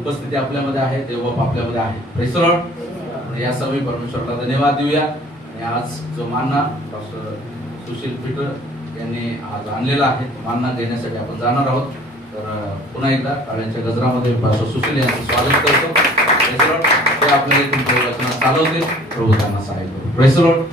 उपस्थिती आपल्यामध्ये आहे, देवबाप आपल्यामध्ये आहे. Praise the Lord. या समय परमेश्वराला धन्यवाद देऊया. आणि आज जो मानना डॉक्टर सुशील पीटर यांनी आज आणलेला आहे, मानना घेण्यासाठी आपण जाणार आहोत. तर पुन्हा एकदा काळ्यांच्या गजरामध्ये पास्टर सुशील यांचं स्वागत करतो. Praise the Lord. ते आपल्याला इथून प्रवचनात चालवतील. प्रभू त्यांना सहाय्य करू. Praise the Lord.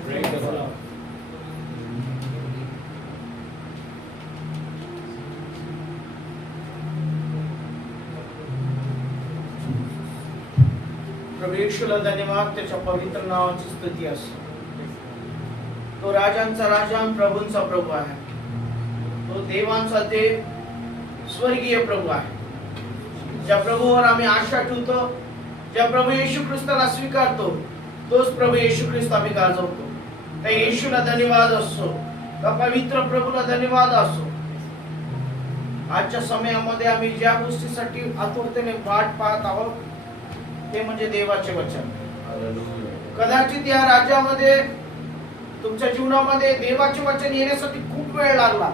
प्रभू येशूला धन्यवाद, त्याच्या पवित्र नावाची स्तुती असो. तो राजांचा राजा आणि प्रभूंचा प्रभू आहे. तो देवांचा देव, स्वर्गीय प्रभू आहे. ज्या प्रभूवर आम्ही आशा ठेवतो, ज्या प्रभू येशू ख्रिस्ताला स्वीकारतो, तोच प्रभू येशू ख्रिस्त आम्ही गाजवतो. त्या येशूला धन्यवाद असो, त्या पवित्र प्रभूला धन्यवाद असो. आजच्या समयामध्ये आम्ही ज्या गोष्टीसाठी आतुरतेने वाट पाहत आहोत ते म्हणजे देवाचे वचन. कदाचित या राज्यामध्ये तुमच्या जीवनामध्ये देवाचे वचन येण्यासाठी खूप वेळ लागला,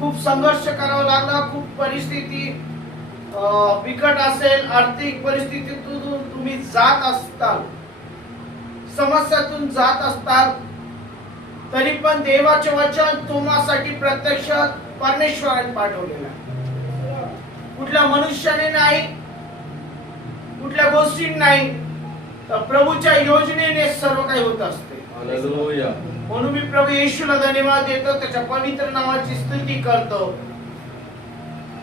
खूप संघर्ष करावा लागला, खूप परिस्थिती बिकट असेल, आर्थिक परिस्थितीतून तुम्ही जात असताल, समस्यातून जात असताल, तरी पण देवाचे वचन तुम्हासाठी प्रत्यक्षात परमेश्वराने पाठवलेलं आहे. कुठल्या मनुष्याने नाही, कुठल्या गोष्टी नाही, तर प्रभूच्या योजनेने सर्व काही होत असते. हालेलुया. म्हणून मी प्रभू येशूला धन्यवाद देतो, त्याच्या पवित्र नावाची स्तुती करतो.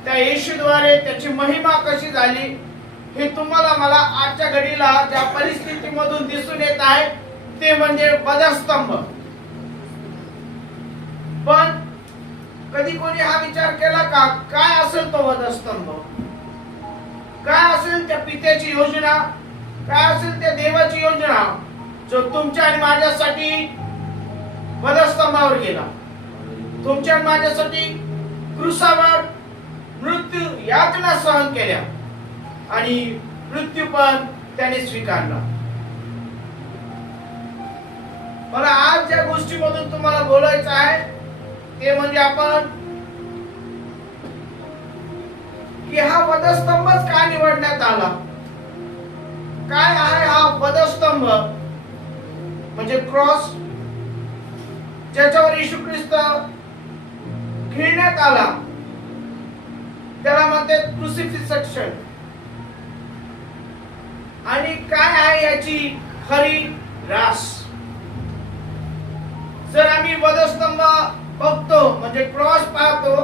त्या येशूद्वारे त्याची महिमा कशी झाली हे तुम्हाला मला आजच्या घडीला ज्या परिस्थितीमधून दिसून येत आहे ते म्हणजे वधस्तंभ. पण कधी कोणी हा विचार केला का, काय असेल तो वधस्तंभ? काय असेल त्या पित्याची योजना? काय असेल त्या देवाची योजना जो तुमच्या आणि माझ्यासाठी वधस्तंभावर गेला, तुमच्या आणि माझ्यासाठी क्रूसावर मृत्यू यातना सहन केल्या आणि मृत्यू पण त्याने स्वीकारला. मला आज ज्या गोष्टीमधून तुम्हाला बोलायचं आहे ते म्हणजे आपण की हा वधस्तंभच का निवडण्यात आला. काय आहे हा वधस्तंभ? म्हणजे क्रॉस, ज्याच्यावर येशू ख्रिस्त खिळण्यात आला, त्याला म्हणतात क्रुसिफिक्शन. आणि काय आहे याची खरी रास? जर आम्ही वधस्तंभ बघतो म्हणजे क्रॉस पाहतो,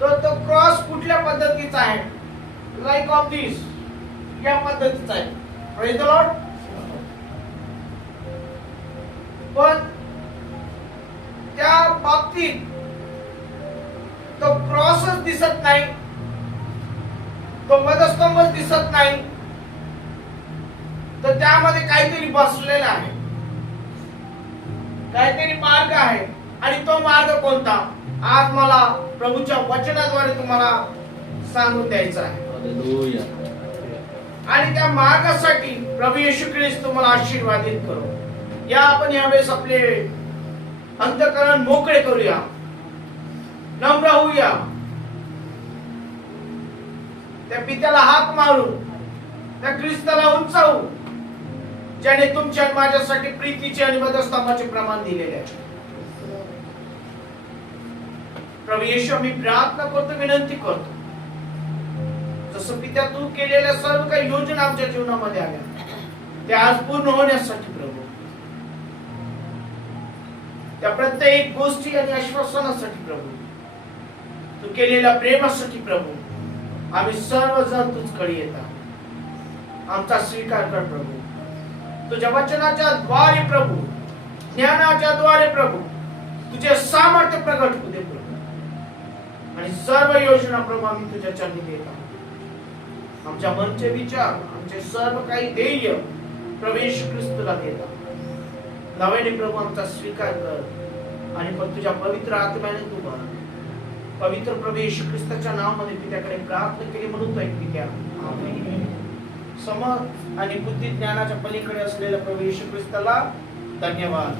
तर तो क्रॉस कुठल्या पद्धतीचा आहे? लाईक ऑफ दिस, या पद्धतीचा आहे. Praise the Lord. पण त्या बाबतीत तो क्रॉसच दिसत नाही, तो वधस्तंभच दिसत नाही, तर त्यामध्ये काहीतरी बसलेला आहे, काहीतरी मार्ग आहे. आणि तो मार्ग कोणता? आज मला प्रभूच्या वचनाद्वारे तुम्हाला सांगून द्यायचा आहे. हालेलुया. आणि त्या मार्गासाठी प्रभू येशू ख्रिस्त तुम्हाला आशीर्वादित करो. या आपण यावेळेस आपले अंतःकरण मोकळे करूया, नम्र होऊया, त्या पित्याला हाक मारू, त्या ख्रिस्ताला उंचावू ज्याने तुमच्या आणि माझ्यासाठी प्रीतीचे आणि वधस्तंभाचे प्रमाण दिलेले आहे. प्रभू येशू, मी प्रार्थना करतो, विनंती करतो, जसं पित्या तू केलेल्या सर्व काही योजना आमच्या जीवनामध्ये आल्या त्या आज पूर्ण होण्यासाठी प्रभू, त्या प्रत्येक गोष्टी आणि आश्वासनासाठी प्रभू, तू केलेल्या प्रेमासाठी प्रभू, आम्ही सर्वजण तुझकडे येतात. आमचा स्वीकार कर प्रभू. तुझ्या वचनाच्या द्वारे प्रभू, ज्ञानाच्या द्वारे प्रभू, तुझे सामर्थ्य प्रगट होऊ दे प्रभू. आणि सर्व योजना प्रभू आम्ही तुझ्या चरणी देत आहोत. आमच्या मनचे विचार, आमचे सर्व काही ध्येय प्रभू येशू ख्रिस्ताला देत आहोत. नव्याने प्रभू आमचा स्वीकार कर आणि पण तुझ्या पवित्र आत्म्याने तू भर. पवित्र प्रभू येशू ख्रिस्ताच्या नावामध्ये पित्याकडे प्रार्थना केली म्हणून तो एक पित्या. आमेन. समज आणि बुद्धी ज्ञानाच्या पलीकडे असलेल्या प्रभू येशू ख्रिस्ताला धन्यवाद.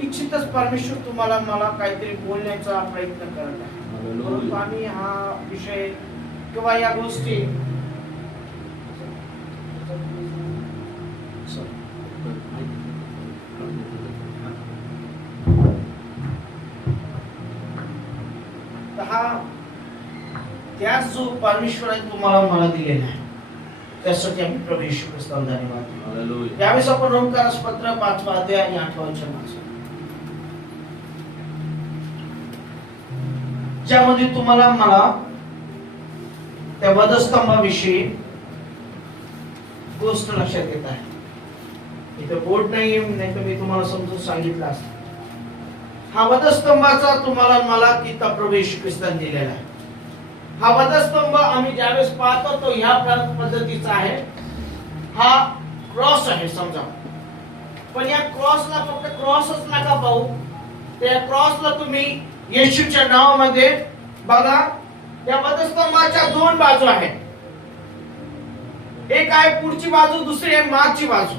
इच्छितच परमेश्वर तुम्हाला मला काहीतरी बोलण्याचा प्रयत्न करत आहे. परंतु आम्ही हा विषय किंवा या गोष्टी हा त्याच जो परमेश्वराने तुम्हाला मला दिलेला आहे त्यासाठी आम्ही प्रभू येशू ख्रिस्ताला धन्यवाद देतो. हालेलुया. यावेळेस आपण रोमकारास पत्र 5 अध्याय आणि 8 वचन वाचू. ज्यामध्ये तुम्हाला मला त्या वधस्तंभाविषयी गोष्ट लक्षात येत आहे. इथे बोर्ड नाही तर मी तुम्हाला समजून सांगितलं असतं. हा वधस्तंभाचा तुम्हाला मला किताब प्रभू येशू ख्रिस्ताने दिलेला आहे. हा वधस्तंभ आम्ही ज्यावेळेस पाहतो तो ह्या पद्धतीचा आहे. हा क्रॉस आहे समजा. पण या क्रॉसला फक्त क्रॉसच नका पाहू. त्या क्रॉसला तुम्ही येशूच्या नावामध्ये बघा. या वधस्तंभाच्या 2 बाजू आहेत. एक आहे पुढची बाजू, दुसरी आहे मागची बाजू.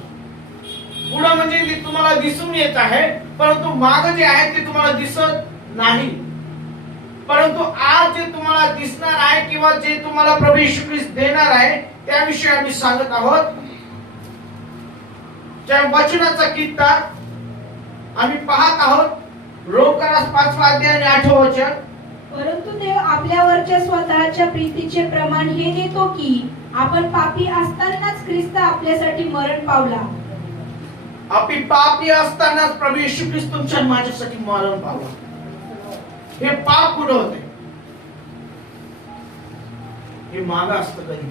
पुढं म्हणजे ते तुम्हाला दिसून येत आहे परंतु माग जे आहे ते तुम्हाला दिसत नाही. परंतु आज जे तुम्हाला दिसणार आहे किंवा जे तुम्हाला प्रभू येशू ख्रिस्त देणार आहे त्याविषयी आम्ही सांगत आहोत. त्या वचनाचा कित्ता आम्ही पाहत आहोत रोमकारास 5 अध्याय आणि 8 वचन. परंतु देव आपल्यावरच्या स्वतःच्या प्रीतीचे प्रमाण हे देतो की आपण पापी असतानाच ख्रिस्त आपल्यासाठी मरण पावला. आपली पापी असतानाच प्रभू येशू ख्रिस्त तुमच्या आणि माझ्यासाठी मरण पावला. हे पाप कुठं होते? हे मागं असतं कधी.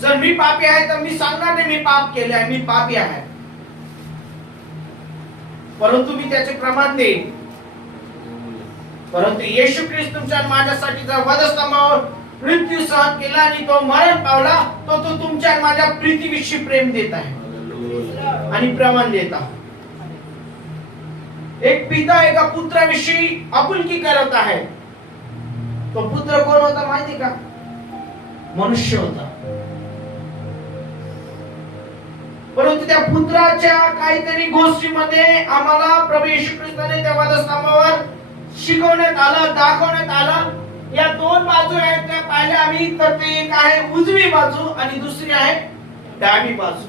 जर मी पापी आहे तर मी सांगणार नाही मी पाप केले आहे, मी पापी आहे, परंतु मी त्याचे प्रमाण देईन. परंतु येशू ख्रिस्त तुमच्या आणि माझ्यासाठी जर वधस्तंभावर मृत्यू सहन केला आणि तो मरण पावला तो तुमच्या आणि माझ्या प्रीतीविषयी प्रेम देत आहे आणि प्रमाण देत आहे. एक पिता एका पुत्राविषयी आपुलकी करत आहे. तो पुत्र कोण होता माहिती का? मनुष्य होता. परंतु त्या पुत्राच्या काहीतरी गोष्टीमध्ये आम्हाला प्रभू येशू ख्रिस्ताने त्या वधस्तंभावर शिकवण्यात आलं, दाखवण्यात आलं. या 2 बाजू आहेत त्या पाहिल्या आम्ही तर ते एक आहे उजवी बाजू आणि दुसरी आहे डावी बाजू.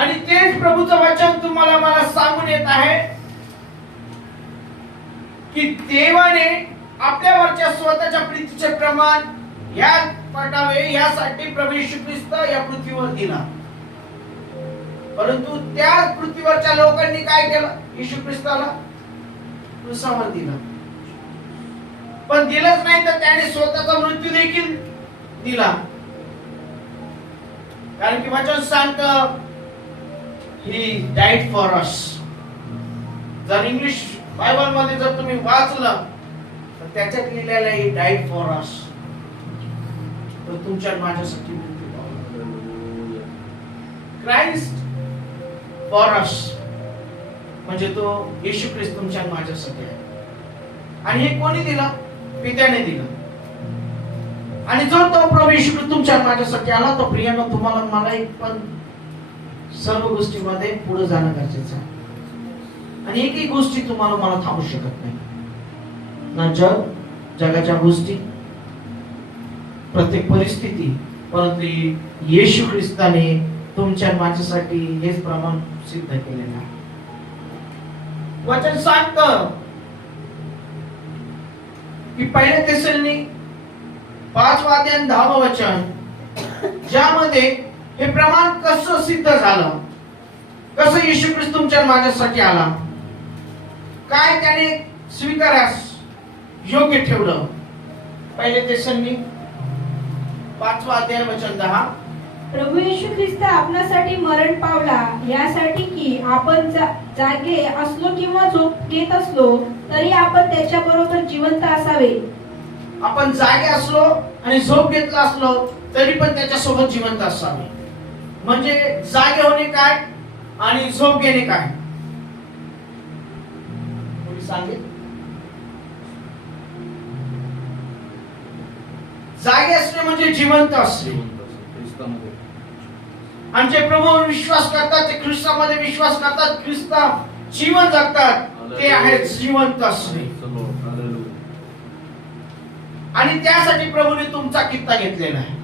आणि तेच प्रभूचं वचन तुम्हाला मला सांगून येत आहे की देवाने आपल्यावरच्या स्वतःच्या प्रीतीचे प्रमाण या पटावे यासाठी प्रभू येशू ख्रिस्त या पृथ्वीवर दिला. परंतु त्या पृथ्वीवरच्या लोकांनी काय केलं? येशू ख्रिस्ताला क्रूसावर दिलं. पण दिलंच नाही तर त्याने स्वतःचा मृत्यू देखील दिला. कारण की वचन सांगतं He died for us. जर इंग्लिश बायबल मध्ये जर तुम्ही वाचलं तर त्याच्यात लिहिलेलं आहे He died for us. तो तुमच्या माझ्यासाठी मृत्यू पावला. Christ for us म्हणजे तो येशू ख्रिस्त तुमच्या माझ्यासाठी आहे. आणि हे कोणी दिलं? पित्याने दिलं. आणि जो तो प्रभू येशू ख्रिस्त तुमच्या माझ्यासाठी आला तो प्रियानो तुम्हाला मला एक पण सर्व गोष्टीमध्ये पुढे जाणं गरजेचं आहे. आणि एकही गोष्टी तुम्हाला मला थांबू शकत नाही. ना जगाच्या गोष्टी, प्रत्येक परिस्थिती, परंतु येशू ख्रिस्ताने तुमच्या माझ्यासाठी हेच प्रमाण सिद्ध केलेलं आहे. वचन सांगतं की 1 थेसलोनिक 5 अध्याय 10 वचन ज्यामध्ये हे प्रमाण कसं सिद्ध झालं, कसं येशू ख्रिस्त तुमच्या माझ्यासाठी आला, काय त्याने स्वीकारास योग्य ठेवलं. 1 थेसलोनिक 5 अध्याय वचन 10. प्रभू येशू ख्रिस्त आपल्यासाठी मरण पावला यासाठी की आपण जागे असलो किंवा झोप घेत असलो तरी आपण त्याच्या बरोबर जिवंत असावे. आपण जागे असलो आणि झोप घेतला असलो तरी पण त्याच्या सोबत जिवंत असावे. म्हणजे जागे होणे काय आणि झोप घेणे काय? कोणी सांगेल? जागे असणे म्हणजे जिवंत असणे. आणि जे प्रभूवर विश्वास करतात ते ख्रिस्तामध्ये विश्वास करतात, ख्रिस्त जीवन जगतात ते आहे जिवंत असणे. आणि त्यासाठी प्रभूने तुमचा कित्ता घेतलेला आहे,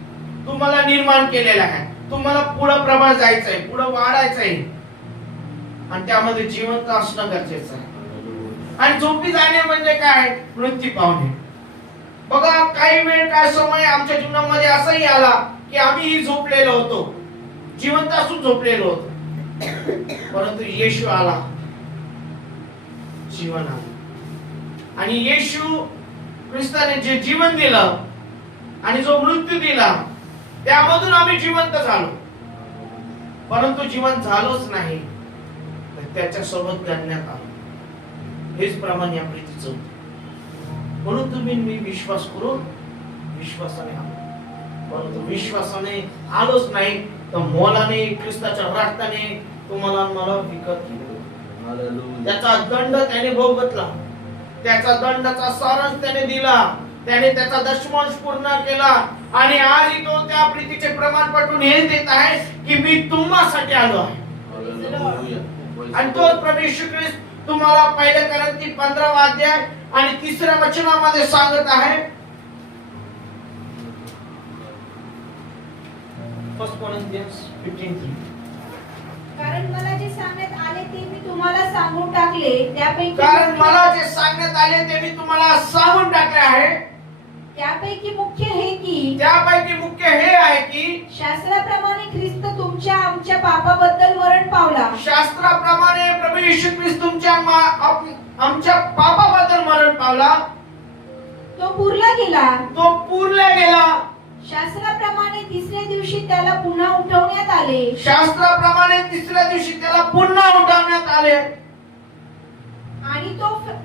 तुम्हाला निर्माण केलेला आहे, तुम्हाला पुढे प्रभात जायचंय, पुढे वाढायचंय आणि त्यामध्ये जिवंत असणं गरजेचं आहे. आणि झोपी जाणे म्हणजे काय? मृत्यू पावणे. बघा काही वेळ काय समय आमच्या जीवनामध्ये असाही आला की आम्ही झोपलेलो होतो, जिवंत असून झोपलेलो होतो, परंतु येशू आला, जीवन आलं. आणि येशू ख्रिस्ताने जे जीवन दिलं आणि जो मृत्यू दिला त्यामधून आम्ही जिवंत झालो. परंतु जिवंत झालोच नाही तर त्याच्यासोबत गणण्यात आलो. हेच प्रमाण या प्रीतीचं होतं. म्हणून तुम्ही मी विश्वास करून विश्वासाने आलो. परंतु विश्वासाने आलोच नाही तर मोलाने ख्रिस्ताच्या रक्ताने तुम्हाला मला विकत घेतलं. त्याचा दंड त्याने भोगतला, त्याचा दंडाचा सारांश त्याने दिला, त्याने त्याचा दशमांश पूर्ण केला. आणि आज तो त्या प्रीतीचे प्रमाण पटवून हे देत आहे की मी तुम्हासाठी आलो आहे. आणि तोच प्रभू येशू ख्रिस्त तुम्हाला पहिल्या कोरिंथी 15 अध्याय आणि 3 वचनामध्ये सांगत आहे. 1 Corinthians 15:3. कारण मला जे सांगण्यात आले ते मी तुम्हाला सांगून टाकले त्यापैकी सांगून टाकले आहे. त्यापैकी मुख्य हे की शास्त्राप्रमाणे ख्रिस्त तुमच्या आमच्या पापाबद्दल मरण पावला. शास्त्राप्रमाणे प्रभू येशू ख्रिस्त तुमच्या आमच्या पापाबद्दल मरण पावला. तो पुरला गेला. शास्त्राप्रमाणे तिसऱ्या दिवशी त्याला पुन्हा उठवण्यात आले.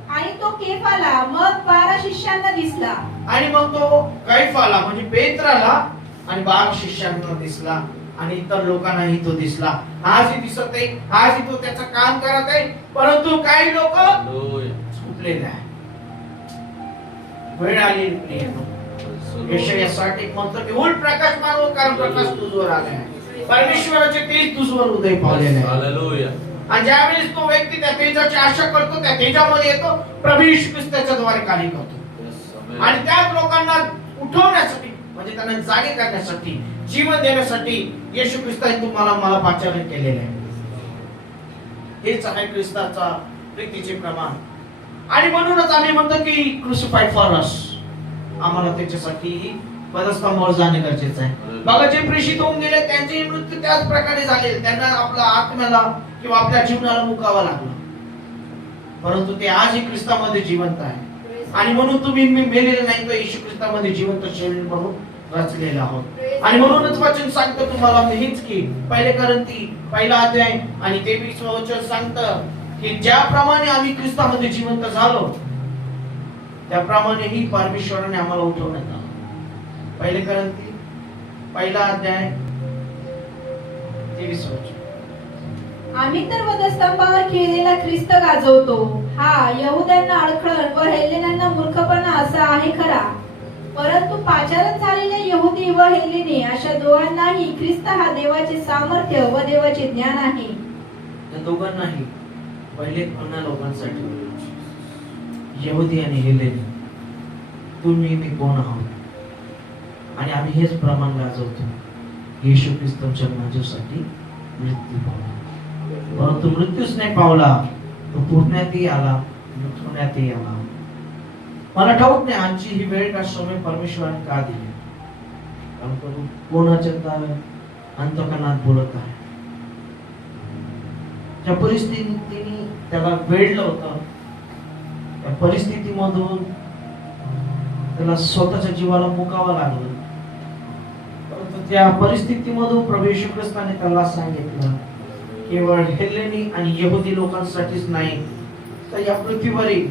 आणि तो केफाला मग 12 शिष्यांना दिसला. आणि मग तो कैफाला म्हणजे पेत्राला आणि 12 शिष्यांना दिसला आणि इतर लोकांनाही तो दिसला. आजही दिसत आहे, आजही तो त्याचं काम करत आहे. परंतु काही लोक झोपलेले आहेत. वेळ आली. यशाया 60 म्हणतो की उठ प्रकाश मागव कारण प्रकाश तुझवर आला आहे. परमेश्वराचे तेज तुझवर उदय पावलेले आहे. हालेलुया. आणि ज्यावेळेस तो व्यक्ती त्या तेजाची आशा करतो, त्या तेजामध्ये येतो, प्रभू येशू ख्रिस्त त्याच्याद्वारे कार्य करतो. आणि त्याच लोकांना उठवण्यासाठी म्हणजे त्यांना जागे करण्यासाठी, जीवन देण्यासाठी येशू ख्रिस्ताने तुम्हाला मला पाचारण केलेले आहे. हेच आहे ख्रिस्ताचा प्रीतीचे प्रमाण. आणि म्हणूनच आम्ही म्हणतो की क्रुसिफाईड फॉर अस. आम्हाला त्याच्यासाठी पदस्तंभावर जाणे गरजेचं आहे. बघा जे प्रेषित होऊन गेले त्यांचे मृत्यू त्याच प्रकारे झाले. त्यांना आपल्या आत्म्याला किंवा आपल्या जीवनाला मुकावं लागलं, परंतु ते आजही ख्रिस्तामध्ये जिवंत आहे. आणि म्हणून तुम्ही मी मेलेले नाही तर येशू ख्रिस्तामध्ये जिवंत शरीर म्हणून रचलेले आहोत. आणि म्हणूनच वचन सांगतं तुम्हाला हेच की 1 कोरिंथी 1 अध्याय आणि 23 वचन सांगतं की ज्याप्रमाणे आम्ही ख्रिस्तामध्ये जिवंत झालो त्याप्रमाणे ही परमेश्वराने आम्हाला उठवण्यात आलं. 1 कोरिंथी 1 अध्याय 23 वचन. आम्ही तर वधस्तंभावर खिळलेला ख्रिस्त गाजवतो. हा यहुद्यांना अडखळण व हेलेनांना मूर्खपणा असा आहे खरा, परंतु पाचारण झालेले यहुदी व हेलेने अशा दोघांनाही ख्रिस्त हा देवाचे सामर्थ्य व देवाचे ज्ञान आहे. त्या दोघांनाही पहिले अन्य लोकांसाठी यहुदी आणि हेलेने तुम्ही मी कोण आहोत आणि आम्ही हेच प्रमाण गाजवतो. येशू ख्रिस्त तुमच्या माझ्यासाठी मृत्यू पावला, परंतु मृत्यूच नाही पावला तो पुरण्यातही आला, उठवण्यातही आला. मला ठाऊक नाही आजची ही वेळ का समय परमेश्वराने का दिली. कोणाच्या अंतकरणात बोलत आहे. ज्या परिस्थितीने त्याला वेढलं होतं त्या परिस्थितीमधून त्याला स्वतःच्या जीवाला मुकावं लागलं, परंतु त्या परिस्थितीमधून प्रभू येशू ख्रिस्ताने त्याला सांगितलं केवळ हेलेनी आणि यहुदी लोकांसाठीच नाही तर या पृथ्वीवरील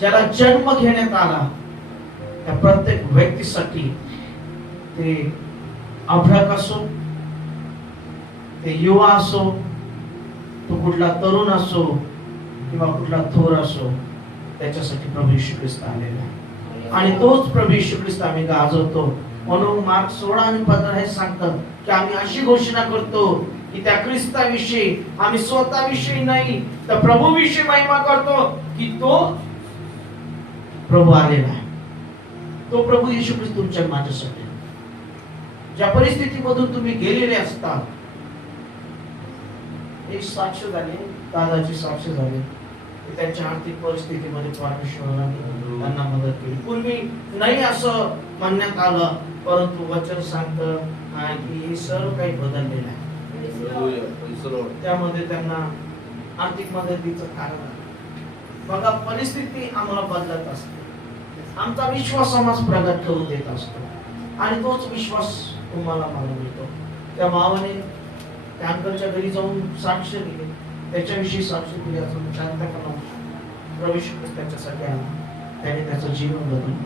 ज्याला जन्म घेण्यात आला त्या प्रत्येक व्यक्तीसाठी, ते अभ्रक असो, ते युवा असो, तो कुठला तरुण असो किंवा कुठला थोर असो, त्याच्यासाठी प्रभू येशू ख्रिस्त आलेला आहे. आणि तोच प्रभू येशू ख्रिस्त आम्ही गाजवतो. म्हणून मार्क 16 आणि 15 हे सांगतात की आम्ही अशी घोषणा करतो की त्या ख्रिस्ताविषयी आम्ही स्वतःविषयी नाही तर प्रभूविषयी महिमा करतो की तो प्रभू आलेला आहे. तो प्रभू येशू ख्रिस्त तुमच्या माझ्यासाठी ज्या परिस्थितीमधून तुम्ही गेलेले असता. एक साक्ष झाले, दादाची साक्ष झाले की त्यांच्या आर्थिक परिस्थितीमध्ये परमेश्वराने त्यांना मदत केली. पूर्वी नाही असं म्हणण्यात आलं, परंतु वचन सांगतं की हे सर्व काही बदललेलं आहे. त्यामध्ये त्यांना आर्थिक मदतीचं कारण आहे. बघा, परिस्थिती आम्हाला बदलत असते, आमचा विश्वास समाज प्रगट करून देत असतो आणि तोच विश्वास तुम्हाला मला मिळतो. त्या मावाने त्या अंकलच्या घरी जाऊन साक्ष दिली, त्याच्याविषयी साक्ष दिली असं शांतपणा प्रवेश त्याच्यासाठी आला. त्याने त्याचं जीवन बदललं.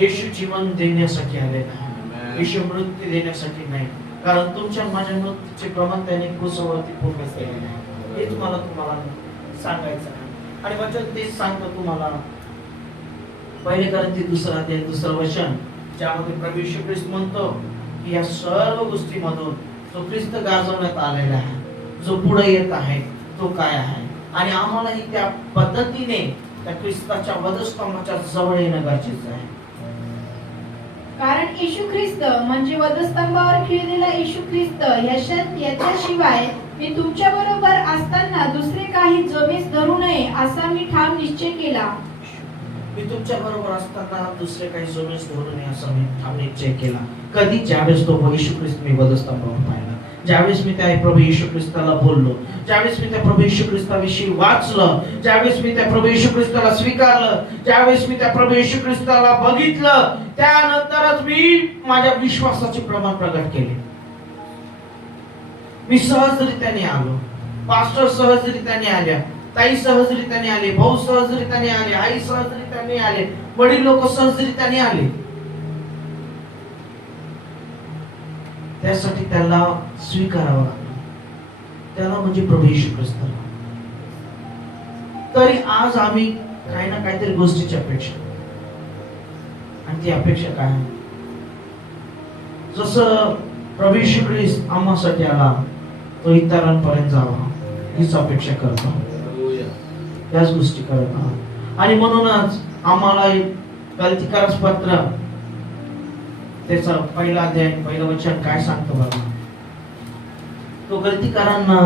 येशू जीवन देण्यासाठी आलेला आहे, येशू मृत्यू देण्यासाठी नाही. कारण तुमच्या माझ्या मृत्यूचे प्रमाण त्याने क्रूसावरती पूर्ण केलेले आहे. हेच मला तुम्हाला सांगायचं आहे आणि वचन तेच सांगतो तुम्हाला. पहिले कोरिंथी 2 अध्याय 2 वचन, ज्यामध्ये प्रभू येशू ख्रिस्त म्हणतो की या सर्व गोष्टीमधून जो ख्रिस्त गाजवण्यात आलेला आहे, जो पुढे येत आहे, तो काय आहे आणि आम्हालाही त्या पद्धतीने त्या ख्रिस्ताच्या वधस्तंभाच्या जवळ येणं गरजेचं आहे. कारण येशू ख्रिस्त म्हणजे वधस्तंभावर खिळलेला येशू ख्रिस्त याच्याशिवाय मी तुमच्या बरोबर असताना दुसरे काही जमेस धरू नये असा मी ठाम निश्चय केला. मी तुमच्या बरोबर असताना दुसरे काही जमेस धरू नये असा मी ठाम निश्चय केला. कधी? ज्यावेळेस तो येशू ख्रिस्त मी वधस्तंभावर पाहिला, ज्यावेळेस मी त्या प्रभू येशू ख्रिस्ताला बोललो, ज्यावेळेस मी त्या प्रभू येशू ख्रिस्ताविषयी वाचलं, ज्यावेळेस मी त्या प्रभू येशू ख्रिस्ताला स्वीकारलं, ज्यावेळेस मी त्या प्रभू येशू ख्रिस्ताला बघितलं, त्यानंतरच मी माझ्या विश्वासाचे प्रमाण प्रगट केले. मी सहजरित्याने आलो, पास्टर सहजरित्याने आल्या, ताई सहजरित्याने आले, भाऊ सहजरित्याने आले, आई सहजरित्याने आले, वडील लोक सहजरित्याने आले. त्यासाठी त्याला स्वीकारावं लागलं, त्याला म्हणजे प्रभू येशू ख्रिस्त. तरी आज आम्ही काही ना काहीतरी गोष्टीची अपेक्षा, आणि ती अपेक्षा काय आहे? जसं प्रभू येशू ख्रिस्त आम्हासाठी आला, तो इतरांपर्यंत जावा हीच अपेक्षा करतो, त्याच गोष्टी करत आहोत. आणि म्हणूनच आम्हाला गलतीकारक पत्र त्याचा पहिला अध्याय पहिलं वचन काय सांगतो बघा. तो गलतीकारांना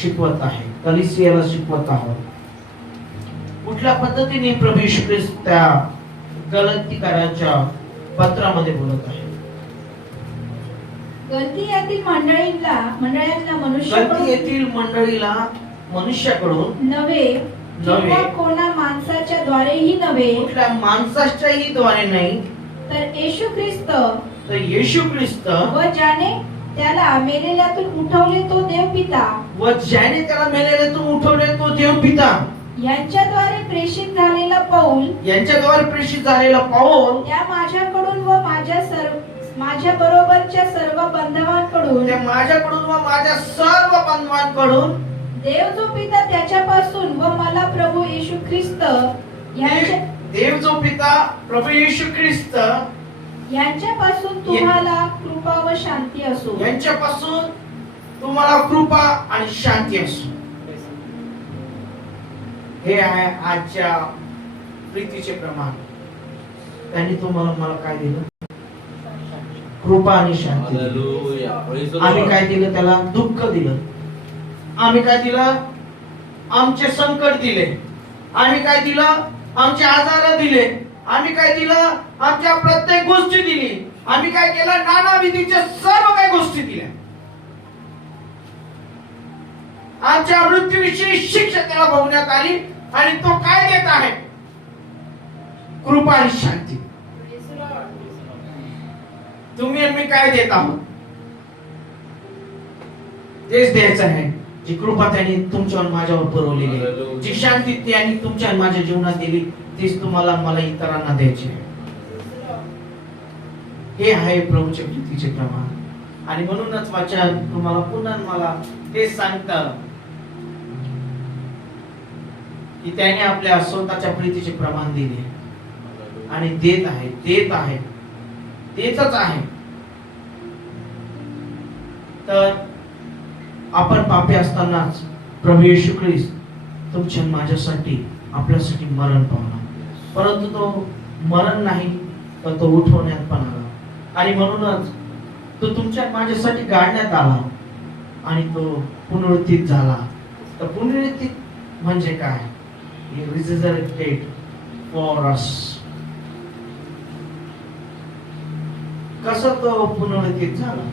शिकवत आहे, कलीसियाला शिकवत आहोत. कुठल्या पद्धतीने प्रभू येशू ख्रिस्त त्या गलतीकाराच्या पत्रामध्ये बोलत आहे. गलती येथील मंडळीला मनुष्याकडून नव्हे किंवा कोणा माणसाच्या द्वारेही नव्हे, कुठल्या माणसाच्याही द्वारे नाही, तर येशू ख्रिस्त व ज्याने त्याला मेलेल्यातून उठवले तो देव पिता, व ज्याने त्याला मेलेल्यातून उठवले तो देव पिता, यांच्याद्वारे प्रेषित झालेला पौल, त्या माझ्याकडून व माझ्या बरोबरच्या सर्व बांधवांकडून, देव जो पिता त्याच्यापासून व मला प्रभू येशू ख्रिस्त यांच्यापासून तुम्हाला कृपा व शांती असो. यांच्यापासून तुम्हाला कृपा आणि शांती असो. हे आहे आजच्या प्रीतीचे प्रमाण. त्यांनी तुम्हाला मला काय दिलं? कृपा आणि शांती. आम्ही काय दिलं? त्याला दुःख दिलं. आम्ही काय दिलं? आमचे संकट दिले. आम्ही काय दिलं? आमचे आजार दिले. आम्ही काय दिलं? आमच्या प्रत्येक गोष्टी दिली. आम्ही काय केलं? नानाविधीच्या सर्व काही गोष्टी दिल्या. आमच्या मृत्यूविषयी शिक्षा त्याला भोगण्यात आली आणि तो काय देत आहे? कृपा आणि शांती. तुम्ही आणि मी काय देत आहोत? तेच द्यायचं आहे जी कृपा त्याने तुमच्यावर माझ्यावर पुरवलेली आहे, जी शांती त्याने तुमच्या माझ्या जीवनात दिली, तीच तुम्हाला मला इतरांना द्यायची आहे. हे आहे प्रभूच्या प्रीतीचे प्रमाण. आणि म्हणूनच वचन तुम्हाला पुन्हा मला तेच सांगतं की त्याने आपल्या स्वतःच्या प्रीतीचे प्रमाण दिले आणि देत आहे, देतच आहे. तर आपण पापी असतानाच प्रभू येशू ख्रिस्त तुमच्या माझ्यासाठी आपल्यासाठी मरण पावला, परंतु तो मरण नाही तर तो उठवण्यात पण आला आणि म्हणूनच तो तुमच्या माझ्यासाठी गाडण्यात आला आणि तो पुनरुत्थित झाला. तर पुनरुत्थित म्हणजे काय? He resurrected for us. कसं तो पुनरुत्थित झाला?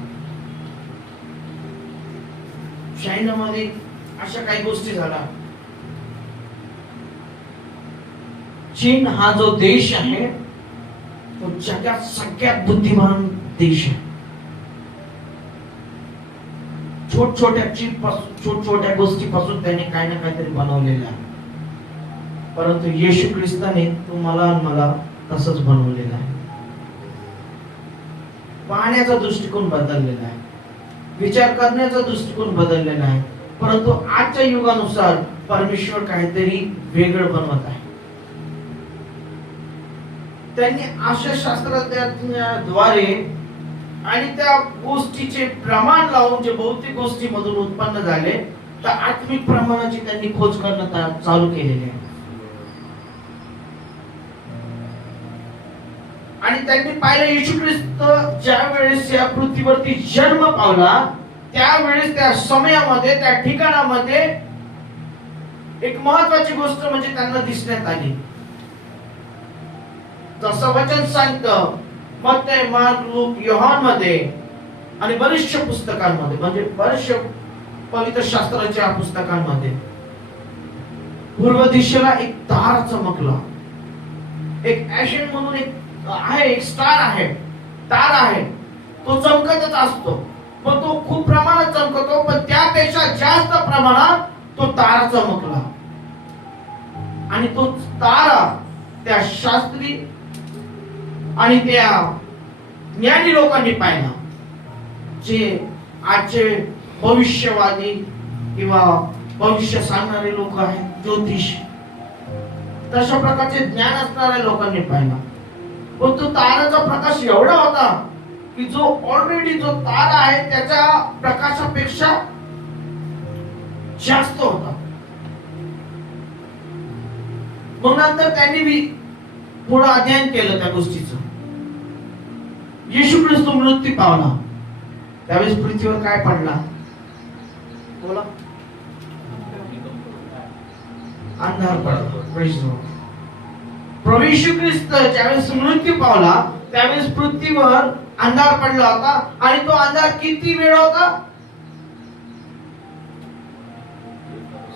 चायनामध्ये अशा काही गोष्टी झाल्या. चीन हा जो देश आहे तो जगात सगळ्यात बुद्धिमान देश आहे. छोट्या गोष्टीपासून त्याने काही ना काहीतरी बनवलेलं आहे, परंतु येशू ख्रिस्ताने तुम्हाला आणि मला तसंच बनवलेलं आहे. पाहण्याचा दृष्टिकोन बदललेला आहे, विचार करण्याचा दृष्टिकोन बदललेला आहे, परंतु आजच्या युगानुसार परमेश्वर काहीतरी वेगळं बनवत आहे. त्यांनी अशा शास्त्रज्ञाद्वारे आणि त्या गोष्टीचे प्रमाण लावून जे भौतिक गोष्टीमधून उत्पन्न झाले तर आत्मिक प्रमाणाची त्यांनी खोज करणं चालू केलेली आहे. आणि त्यांनी पाहिलं येशू ख्रिस्त ज्या वेळेस या पृथ्वीवरती जन्म पावला त्यावेळेस त्या समयामध्ये त्या ठिकाणामध्ये एक महत्वाची गोष्ट म्हणजे त्यांना दिसण्यात आली. जसं वचन सांगतं मत्तै, मार्क, लूक, योहान मध्ये आणि बरेचशा पुस्तकांमध्ये म्हणजे बरेचशा पवित्र शास्त्राच्या पुस्तकांमध्ये पूर्व दिशेला एक तारा चमकला. एक ऍशन म्हणून एक आहे, एक स्टार आहे, तारा आहे, तो चमकतच असतो, पण तो खूप प्रमाणात चमकतो, पण त्यापेक्षा जास्त प्रमाणात तो तारा चमकला. आणि तो तारा त्या शास्त्री आणि त्या ज्ञानी लोकांनी पाहिला, जे आजचे भविष्यवादी किंवा भविष्य सांगणारे लोक आहेत, ज्योतिष, तशा प्रकारचे ज्ञान असणाऱ्या लोकांनी पाहिला. पण तो ताराचा प्रकाश एवढा होता की जो ऑलरेडी जो तारा आहे त्याच्या प्रकाशापेक्षा जास्त होता. मग नंतर त्यांनी पुढे अध्ययन केलं त्या गोष्टीचं. येशू ख्रिस्त मृत्यू पावला त्यावेळेस पृथ्वीवर काय पडला? बोला. अंधार पडला. प्रभू येशू ख्रिस्त ज्यावेळेस मृत्यू पावला त्यावेळेस पृथ्वीवर अंधार पडला होता. आणि तो अंधार किती वेळ होता?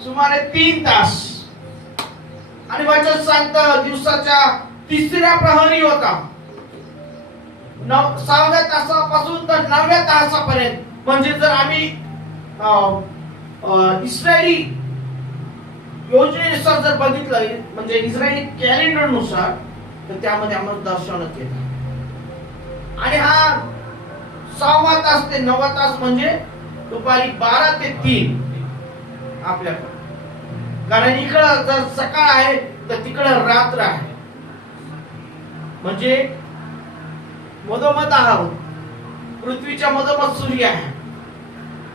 सुमारे 3 तास. आणि वचन सांगतं दिवसाच्या 3ऱ्या प्रहरी होता. 6व्या तासापासून तर 9व्या तासापर्यंत. म्हणजे जर आम्ही इस्रायली योजनेनुसार जर बघितलं म्हणजे इस्रायली कॅलेंडर नुसार तर त्यामध्ये आम्हाला दर्शवण्यात येतं. आणि हा 6वा तास ते 9वा तास म्हणजे दुपारी 12 ते 3 आपल्याकडे. कारण इकडं जर सकाळ आहे तर तिकडं रात्र आहे. म्हणजे मधोमध आहोत, पृथ्वीच्या मधोमध सूर्य आहे.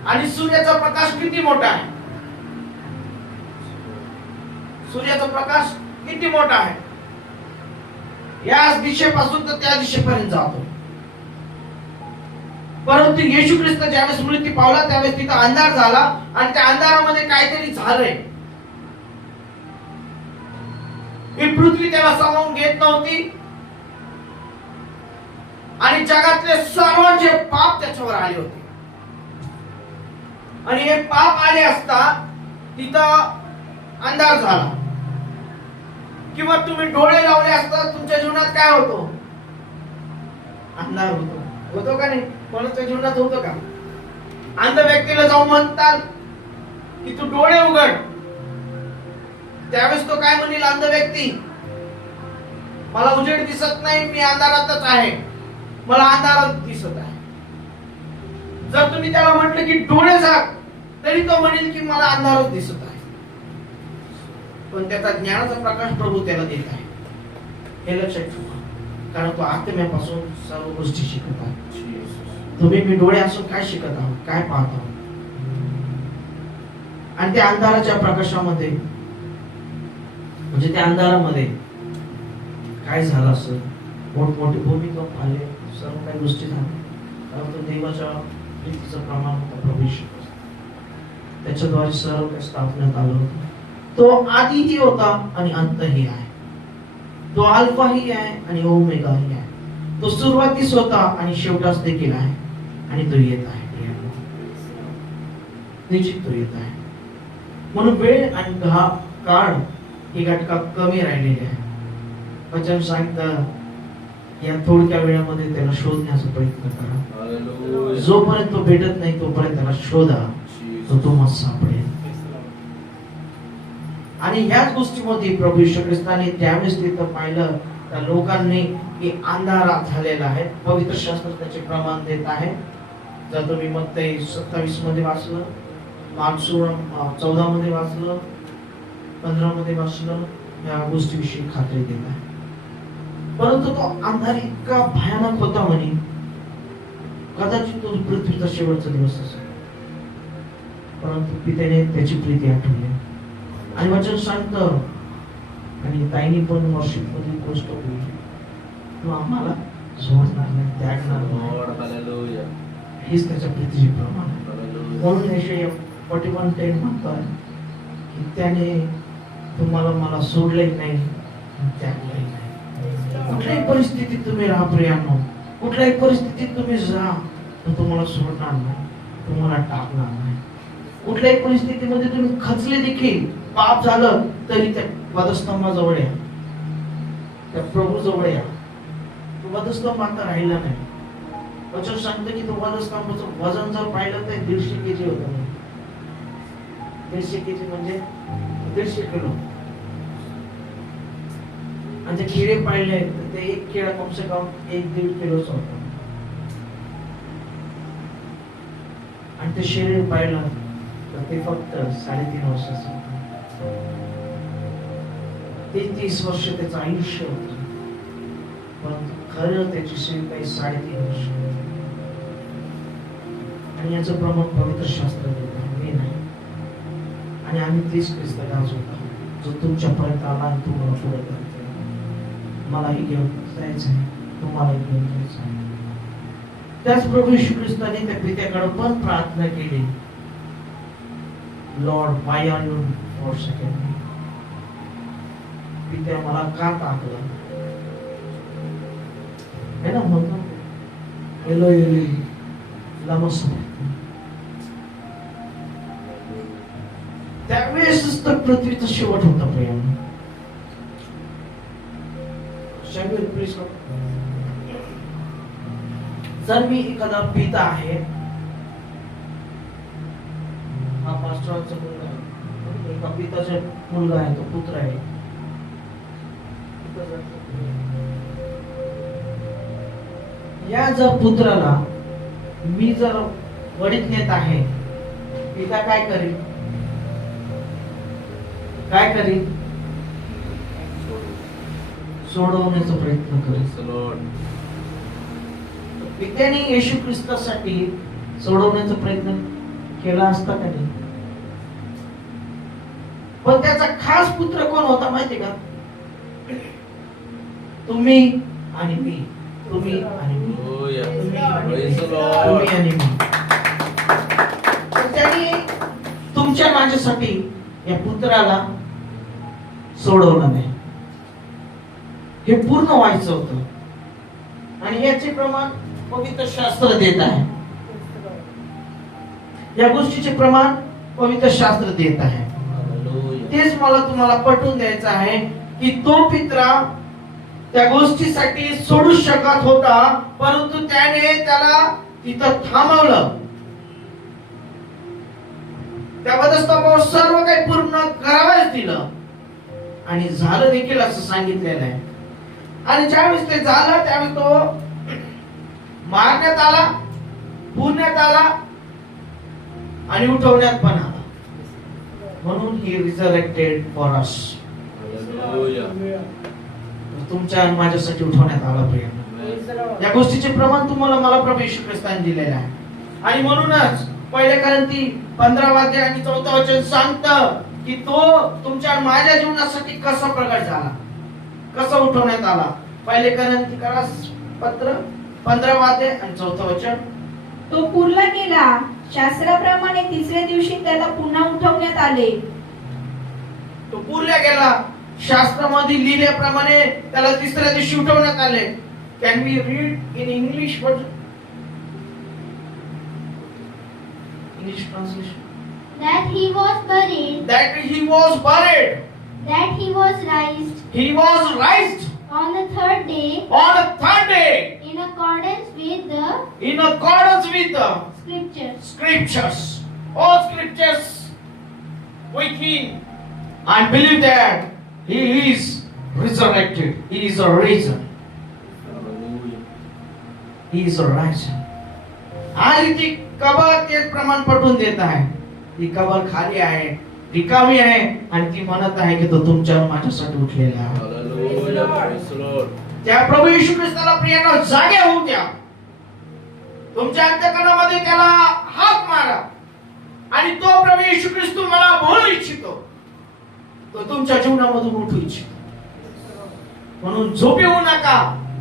आणि सूर्याचा प्रकाश किती मोठा आहे? सूर्याचा प्रकाश किती मोठा आहे? या दिशेपासून तर त्या दिशेपर्यंत जातो. परंतु येशू ख्रिस्त ज्यावेळेस मृत्यू पावला त्यावेळेस तिथं अंधार झाला. आणि त्या अंधारामध्ये काहीतरी झालंय. ही पृथ्वी त्याला सामावून घेत नव्हती. आणि जगातले सर्वांचे पाप त्याच्यावर आले होते. आणि हे पाप आले असता तिथं अंधार झाला. किंवा तुम्ही डोळे लावले असता तुमच्या जीवनात काय होतो? अंधार होतो का नाही? कोणाच्या जीवनात होतो का? अंध व्यक्तीला जाऊन म्हणतात की तू डोळे उघड, त्यावेळेस तो काय म्हणेल? अंध व्यक्ती, मला उजेड दिसत नाही, मी अंधारातच आहे, मला अंधारात दिसत आहे. जर तुम्ही त्याला म्हटलं की डोळे झाक तरी तो म्हणेल की मला अंधारात दिसत आहे. पण त्याचा ज्ञानाचा प्रकाश प्रभू त्याला देत आहे. हे लक्षात ठेवा. कारण तो आत्म्यापासून सर्व गोष्टी शिकत आहे. तुम्ही मी डोळे असून काय शिकत आहोत? काय पाहत आहोत? आणि त्या अंधाराच्या प्रकाशामध्ये म्हणजे त्या अंधारामध्ये काय झालं असं, मोठमोठे भूमिकंप आले, सर्व काही गोष्टी झाल्या, परंतु देवाच्या प्रीतीचं प्रमाण होतं प्रभू येशू ख्रिस्त. त्याच्याद्वारे सर्व काही स्थापण्यात आलं होतं. तो आदिही होता आणि अंतही आहे, तो अल्फाही आहे आणि ओमेगाही आहे, तो सुरुवातीस होता आणि शेवटास देखील आहे, आणि तो येत आहे. निश्चित तो येत आहे. म्हणून वेळ आणि काळ ही घटका कमी राहिलेली आहे. वचन सांगतं या थोडक्या वेळामध्ये त्याला शोधण्याचा प्रयत्न करा. जोपर्यंत तो भेटत नाही तोपर्यंत त्याला शोधा, तो तुम्हाला सापडेल. आणि ह्याच गोष्टीमध्ये प्रभू येशू ख्रिस्ताने त्यावेळेस तिथं पाहिलं त्या लोकांनी की अंधारात झालेला आहे. पवित्र शास्त्र त्याचे प्रमाण देत आहे. जर तुम्ही मत्ती 27 मध्ये वाचलं, मार्क 14 मध्ये वाचलं, 15 मध्ये वाचलं, या गोष्टीविषयी खात्री देत आहे. परंतु तो अंधार इतका भयानक होता म्हणे, कदाचित तो पृथ्वीचा शेवटचा दिवस असेल. परंतु पित्याने त्याची प्रीती आठवली आणि वचन सांगतं, आणि ताईने पण वर्षिप मध्ये गोष्ट होईल, तू आम्हाला सोडणार नाही, त्यागणार नाही. हेच त्याच्या प्रीतीचे प्रमाण आहे. म्हणून यशाया 41:10 म्हणतात की त्याने तुम्हाला मला सोडले नाही, त्यागले नाही. कुठल्याही परिस्थितीत तुम्ही राहा प्रियांनो, कुठल्याही परिस्थितीत तुम्ही जा, तर तुम्हाला सोडणार नाही, तुम्हाला टाकणार नाही. कुठल्याही परिस्थितीमध्ये तुम्ही खचले देखील, पाप झालं तरी त्या वधस्तंभाजवळ या, त्या प्रभू जवळ या. तो वधस्तंभ आता राहिला नाही. वचन सांगतं की तो वधस्तंभाचं वजन जर पाहिलं तर 150 kg होतं. 150 kg म्हणजे 150 किलो. आणि ते किडे पाळले तर ते एक किडा कमसे कम 1-1.5 किलोचा होता. आणि ते शरीर पाहिलं तर ते फक्त 3.5 वर्षाचं होतं. 30 वर्ष त्याचं आयुष्य होतं, पण खरं त्याची शरीर काही 3.5 वर्ष. आणि याचं प्रमाण पवित्र शास्त्र देतं, मी नाही. आणि आम्ही तेच ख्रिस्त गाजवतो जो तुमच्यापर्यंत आला आणि तुम्हाला पुढे करतो. मलाही घेऊन जायचं आहे, तुम्हालाही घेऊन जायचं आहे. त्याच प्रभू येशू ख्रिस्ताने त्या पित्याकडे पण प्रार्थना केली, Lord why are you forsaken me. पित्या मला का टाकलं? है ना, म्हणतो एलोई एलोई लमा सबक्तानी. त्यावेळेस तर पृथ्वीचा शेवट होता प्रियांनो. जर मी एखादा पिता आहे, हा पास्टरचा मुलगा आहे, एका पिताचा मुलगा आहे, तो पुत्र आहे. या जर पुत्राला मी जर वडीत नेत आहे, पिता काय करील? काय करील? सोडवण्याचा प्रयत्न करेल. पित्याने येशू ख्रिस्तासाठी सोडवण्याचा प्रयत्न केला असता का नाही? पण त्याचा खास पुत्र कोण होता माहिती का? तुम्ही आणि मी, तुम्ही आणि मी, तुम्ही आणि मी. त्याने तुमच्या माझ्यासाठी या पुत्राला सोडवलं नाही. हे पूर्ण व्हायचं होतं. आणि याचे प्रमाण पवित्र शास्त्र देत आहे. या गोष्टीचे प्रमाण पवित्र शास्त्र देत आहे. तेच मला तुम्हाला पटवून द्यायचं आहे की तो पित्रा त्या गोष्टीसाठी सोडू शकत होता, परंतु त्याने त्याला तिथं थांबवलं. त्या वधस्तंभावर सर्व काही पूर्ण करावंच दिलं आणि झालं देखील असं सांगितलेलं आहे. आणि ज्यावेळेस ते झालं त्यावेळेस तो मारण्यात आला, पुरण्यात आला आणि उठवण्यात पण आला. म्हणून ही रिझरेक्टेड फॉर अस. तुमच्या आणि माझ्यासाठी उठवण्यात आला प्रिय. या गोष्टीचे प्रमाण तुम्हाला मला प्रभू येशू ख्रिस्ताने दिलेले आहे. आणि म्हणूनच 1 कोरिंथी 15 अध्याय आणि 4 वचन सांगतं की तो तुमच्या आणि माझ्या जीवनासाठी कसा प्रगट झाला, कसा उठवण्यात आला. पहिले कोरिन्थीकरास पत्र 15 अध्याय आणि 4 वचन. तो पुरला गेला, शास्त्राप्रमाणे तिसऱ्या दिवशी त्याला पुन्हा उठवण्यात आले. तो पुरला गेला, शास्त्रामध्ये लिहिल्याप्रमाणे त्याला तिसऱ्या दिवशी उठवण्यात आले. Can we read in English version? English translation. That he was buried, That he was buried. that he was raised He was raised on the third day on the third day in accordance with the in accordance with the scriptures. scriptures. All scriptures with him. I believe that he is resurrected. He is a risen. He is a risen. आज ती कबर तेच प्रमाण पटवून देत आहे. ती कबर खाली आहे, रिकामी आहे आणि ती म्हणत आहे की तो तुमच्या माझ्यासाठी उठलेला आहे. Hallelujah. Praise the Lord. त्या प्रभू येशू ख्रिस्ताला प्रियांनो जागे होऊ द्या. तुमच्या अंतःकरणामध्ये त्याला हाक मारा आणि तो प्रभू येशू ख्रिस्त मला बोलू इच्छितो, तो तुमच्या जीवनामधून उठू इच्छितो. म्हणून झोपी होऊ नका,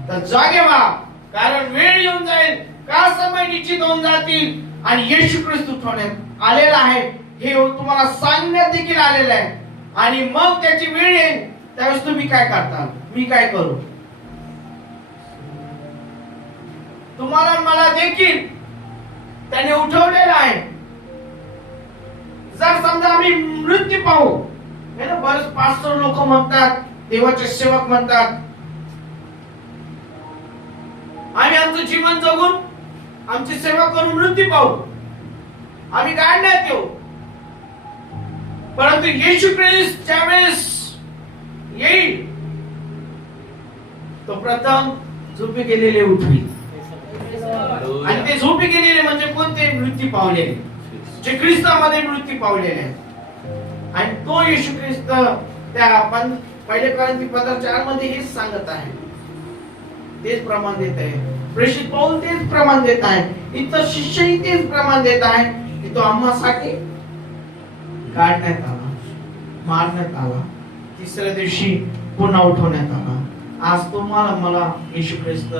तर जागे व्हा, कारण वेळ येऊन जाईल, का समय निश्चित होऊन जातील आणि येशू ख्रिस्त उठवण्यात आलेला आहे हे तुम्हाला सांगण्यात देखील आलेलं आहे. आणि मग त्याची वेळ येईल त्यावेळेस तुम्ही काय करता, मी काय करू. तुम्हाला मला देखील त्याने उठवलेलं आहे. जर समजा आम्ही मृत्यू पाहू, हे ना, बरेच पास्टर लोक म्हणतात, देवाचे सेवक म्हणतात, आम्ही आमचं जीवन जगून आमची सेवा करून मृत्यू पाहू, आम्ही काढण्यात येऊ. परंतु येशू ख्रिस्त ज्यावेळेस येईल तो प्रथम झोपी गेलेले उठवी. आणि ते झोपी गेलेले म्हणजे कोणते? मृत्यू पावलेले, जे ख्रिस्तामध्ये मृत्यू पावलेले आहेत. आणि तो येशू ख्रिस्त त्या पहिले कोरिन्थी 15:4 मध्ये हेच सांगत आहे, तेच प्रमाण देत आहे. प्रेषित पाऊल तेच प्रमाण देत आहे, इतर शिष्यही तेच प्रमाण देत आहे की तो आम्हासाठी काढण्यात आला, मारण्यात आला, तिसऱ्या दिवशी पुन्हा उठवण्यात आला. आज तुम्हाला मला येशू ख्रिस्त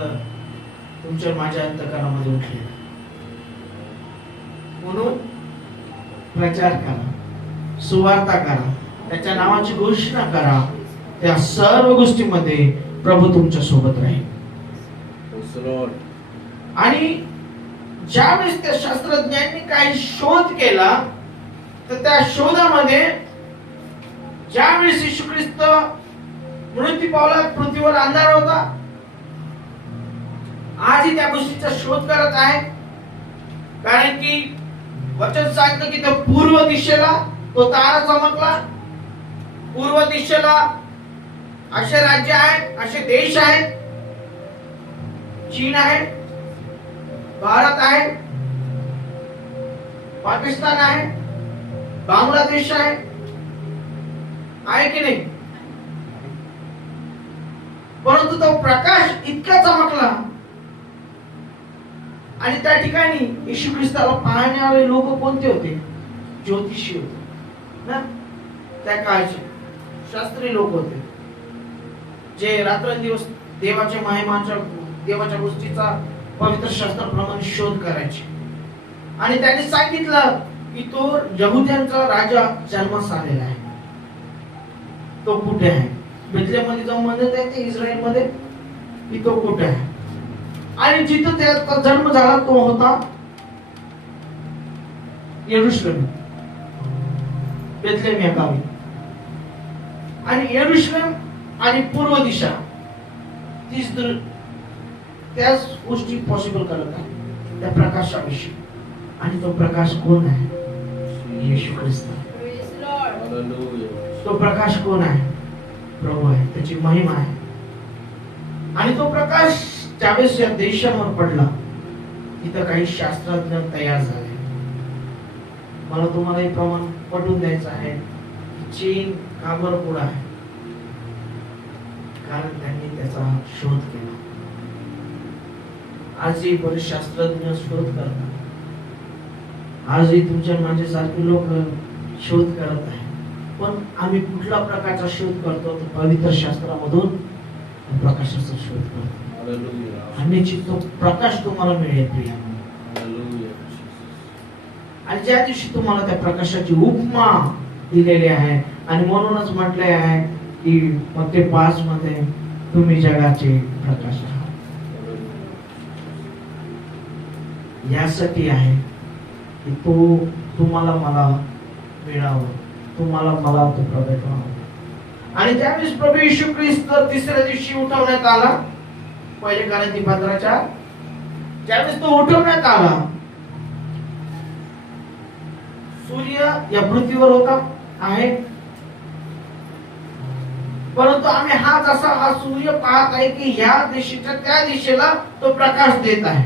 तुमच्या माझ्या अंतःकरणामध्ये उठले. म्हणून प्रचार करा, सुवार्ता करा, त्याच्या नावाची घोषणा करा. त्या सर्व गोष्टीमध्ये प्रभू तुमच्या सोबत राहील. Praise the Lord. आणि ज्यावेळेस त्या शास्त्रज्ञांनी काही शोध केला, तर त्या शोधामध्ये ज्यावेळेस येशू ख्रिस्त मृत्यू पावला, पृथ्वीवर अंधार होता, आजही त्या गोष्टीचा शोध करत आहे. कारण की वचन सांगतं की तो पूर्व दिशेला तो तारा चमकला. पूर्व दिशेला असे राज्य आहेत, असे देश आहेत, चीन आहे, भारत आहे, पाकिस्तान आहे, बांगलादेश आहे की नाही. परंतु तो प्रकाश इतका चमकला आणि त्या ठिकाणी येशू ख्रिस्ताला पाहणारे लोक कोणते होते? ज्योतिषी होते ना, त्या काळचे शास्त्री लोक होते, जे रात्रंदिवस देवाच्या महिमाच्या, देवाच्या गोष्टीचा पवित्र शास्त्राप्रमाणे शोध करायचे. आणि त्यांनी सांगितलं की तो यहुद्यांचा राजा जन्मास आलेला आहे. तो कुठे आहे? बेथलेहममध्ये जाऊन म्हणत आहे ते इस्रायलमध्ये की तो कुठे आहे. आणि जिथं त्याचा जन्म झाला तो होता यरुशलेम, बेथलेहम या गावी. आणि यरुशलेम आणि पूर्व दिशा तीच त्याच गोष्टी पॉसिबल करत आहे त्या प्रकाशाविषयी. आणि तो प्रकाश कोण आहे? येशू ख्रिस्त. Hallelujah. तो प्रकाश कोण आहे? प्रभू आहे, त्याची महिमा आहे. आणि तो प्रकाश ज्यावेळेस या देशावर पडला, तिथं काही शास्त्रज्ञ तयार झाले. मला तुम्हाला हे प्रमाण पटवून द्यायचं आहे, चीन का बरं पुढे आहे? कारण त्यांनी त्याचा शोध केला. आजही बरेच शास्त्रज्ञ शोध करतात आजही तुमच्या माझ्यासारखे लोक शोध करत आहे, पण आम्ही कुठला प्रकारचा शोध करतो? तर पवित्र शास्त्रामधून प्रकाशाचा शोध करतो. हालेलुया. आणि तो प्रकाश तुम्हाला मिळेल प्रिय. हालेलुया. आणि ज्या दिवशी तुम्हाला त्या प्रकाशाची उपमा दिलेली आहे, आणि म्हणूनच म्हटले आहे की मत्ते 5 मध्ये तुम्ही जगाचे प्रकाश आहात. यासाठी आहे की तो तुम्हाला मला मिळावं, तुम्हाला मला तो प्रगट व्हावा. आणि त्यावेळेस प्रभू येशू ख्रिस्त तिसऱ्या दिवशी उठवण्यात आला. पहिले कारण 15 ज्यावेळेस तो उठवण्यात आला, सूर्य या पृथ्वीवर होता आहे, परंतु आम्ही हा जसा हा सूर्य पाहत आहे की ह्या दिशेच्या त्या दिशेला तो प्रकाश देत आहे.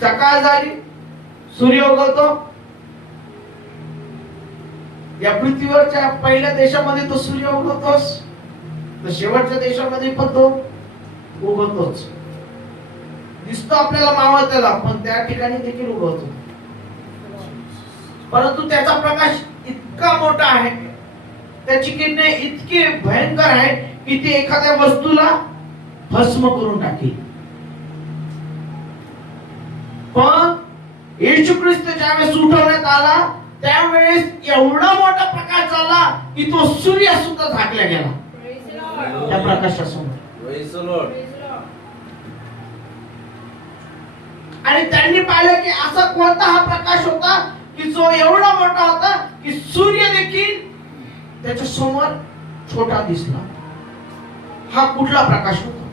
सकाळ झाली, सूर्य उगवतो. या पृथ्वीवरच्या पहिल्या देशामध्ये तो सूर्य उगवतोच, तर शेवटच्या देशामध्ये पण तो उगवतोच. दिसतो आपल्याला मावळत्याला, पण त्या ठिकाणी देखील उगवतो. परंतु त्याचा प्रकाश इतका मोठा आहे, त्याची किरणे इतकी भयंकर आहे की ती एखाद्या वस्तूला भस्म करून टाकेल. पण येशू ख्रिस्त ज्यावेळेस उठवण्यात आला, त्यावेळेस एवढा मोठा प्रकाश झाला की तो सूर्य सुद्धा झाकला गेला त्या प्रकाशासमोर. Praise the Lord. आणि त्यांनी पाहिलं की असा कोणता हा प्रकाश होता की जो एवढा मोठा होता की सूर्य देखील त्याच्या समोर छोटा दिसला. हा कुठला प्रकाश होता?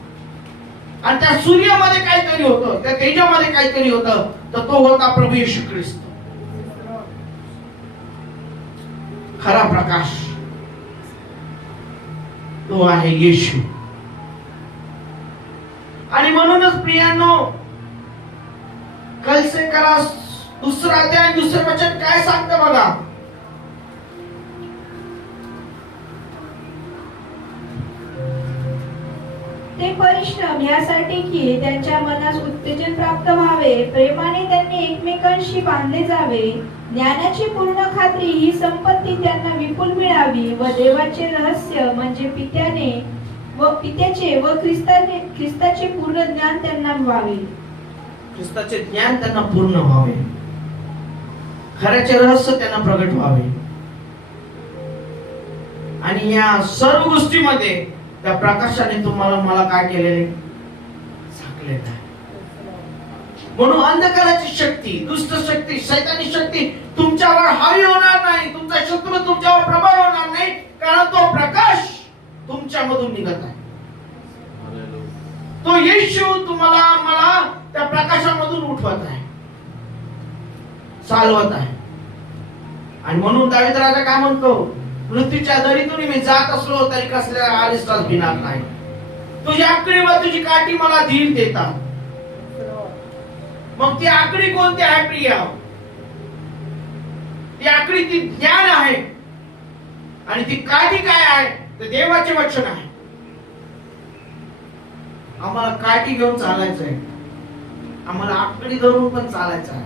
आणि त्या सूर्यामध्ये काहीतरी होतं, त्या तेजामध्ये काहीतरी होतं, तर तो होता प्रभू येशू ख्रिस्त. खरा प्रकाश तो आहे येशू. आणि म्हणूनच प्रियांनो, कलसेकरा 2 अध्याय 2 वचन काय सांगतं बघा. ते परिश्रम यासाठी की त्यांच्या मनास उत्तेजन प्राप्त व्हावे, प्रेमाने त्यांनी एकमेकांशी बांधले जावे, ज्ञानाची पूर्ण खात्री ही संपत्ती त्यांना विपुल मिळावी व देवाचे रहस्य म्हणजे पित्याचे व ख्रिस्ताचे पूर्ण ज्ञान त्यांना व्हावे. ख्रिस्ताचे ज्ञान त्यांना पूर्ण व्हावे, खऱ्याचे रहस्य त्यांना प्रगट व्हावे. आणि या सर्व गोष्टीमध्ये त्या प्रकाशाने तुम्हाला मला काय केलेले? झाकलेलं आहे. म्हणून अंधकाराची शक्ती, दुष्ट शक्ती, शैतानी शक्ती तुमच्यावर हावी होणार नाही, तुमचा शत्रू तुमच्यावर प्रबळ होणार नाही, कारण तो प्रकाश तुमच्यामधून निघत आहे. तो येशू तुम्हाला मला त्या प्रकाशामधून उठवत आहे, चालवत आहे. आणि म्हणून दावीद राजा काय म्हणतो? मृत्यूच्या दरीतून मी जात असलो तरी कसल्या अरिष्टास भिणार नाही. तुझी आकडी व तुझी काठी मला धीर देतात. मग ती आकडी कोणती आहे प्रिया? ती आकडी ती ज्ञान आहे. आणि ती काठी काय आहे? ते देवाचे वचन आहे. आम्हाला काठी घेऊन चालायचं आहे, आम्हाला आकडी धरून पण चालायचं आहे.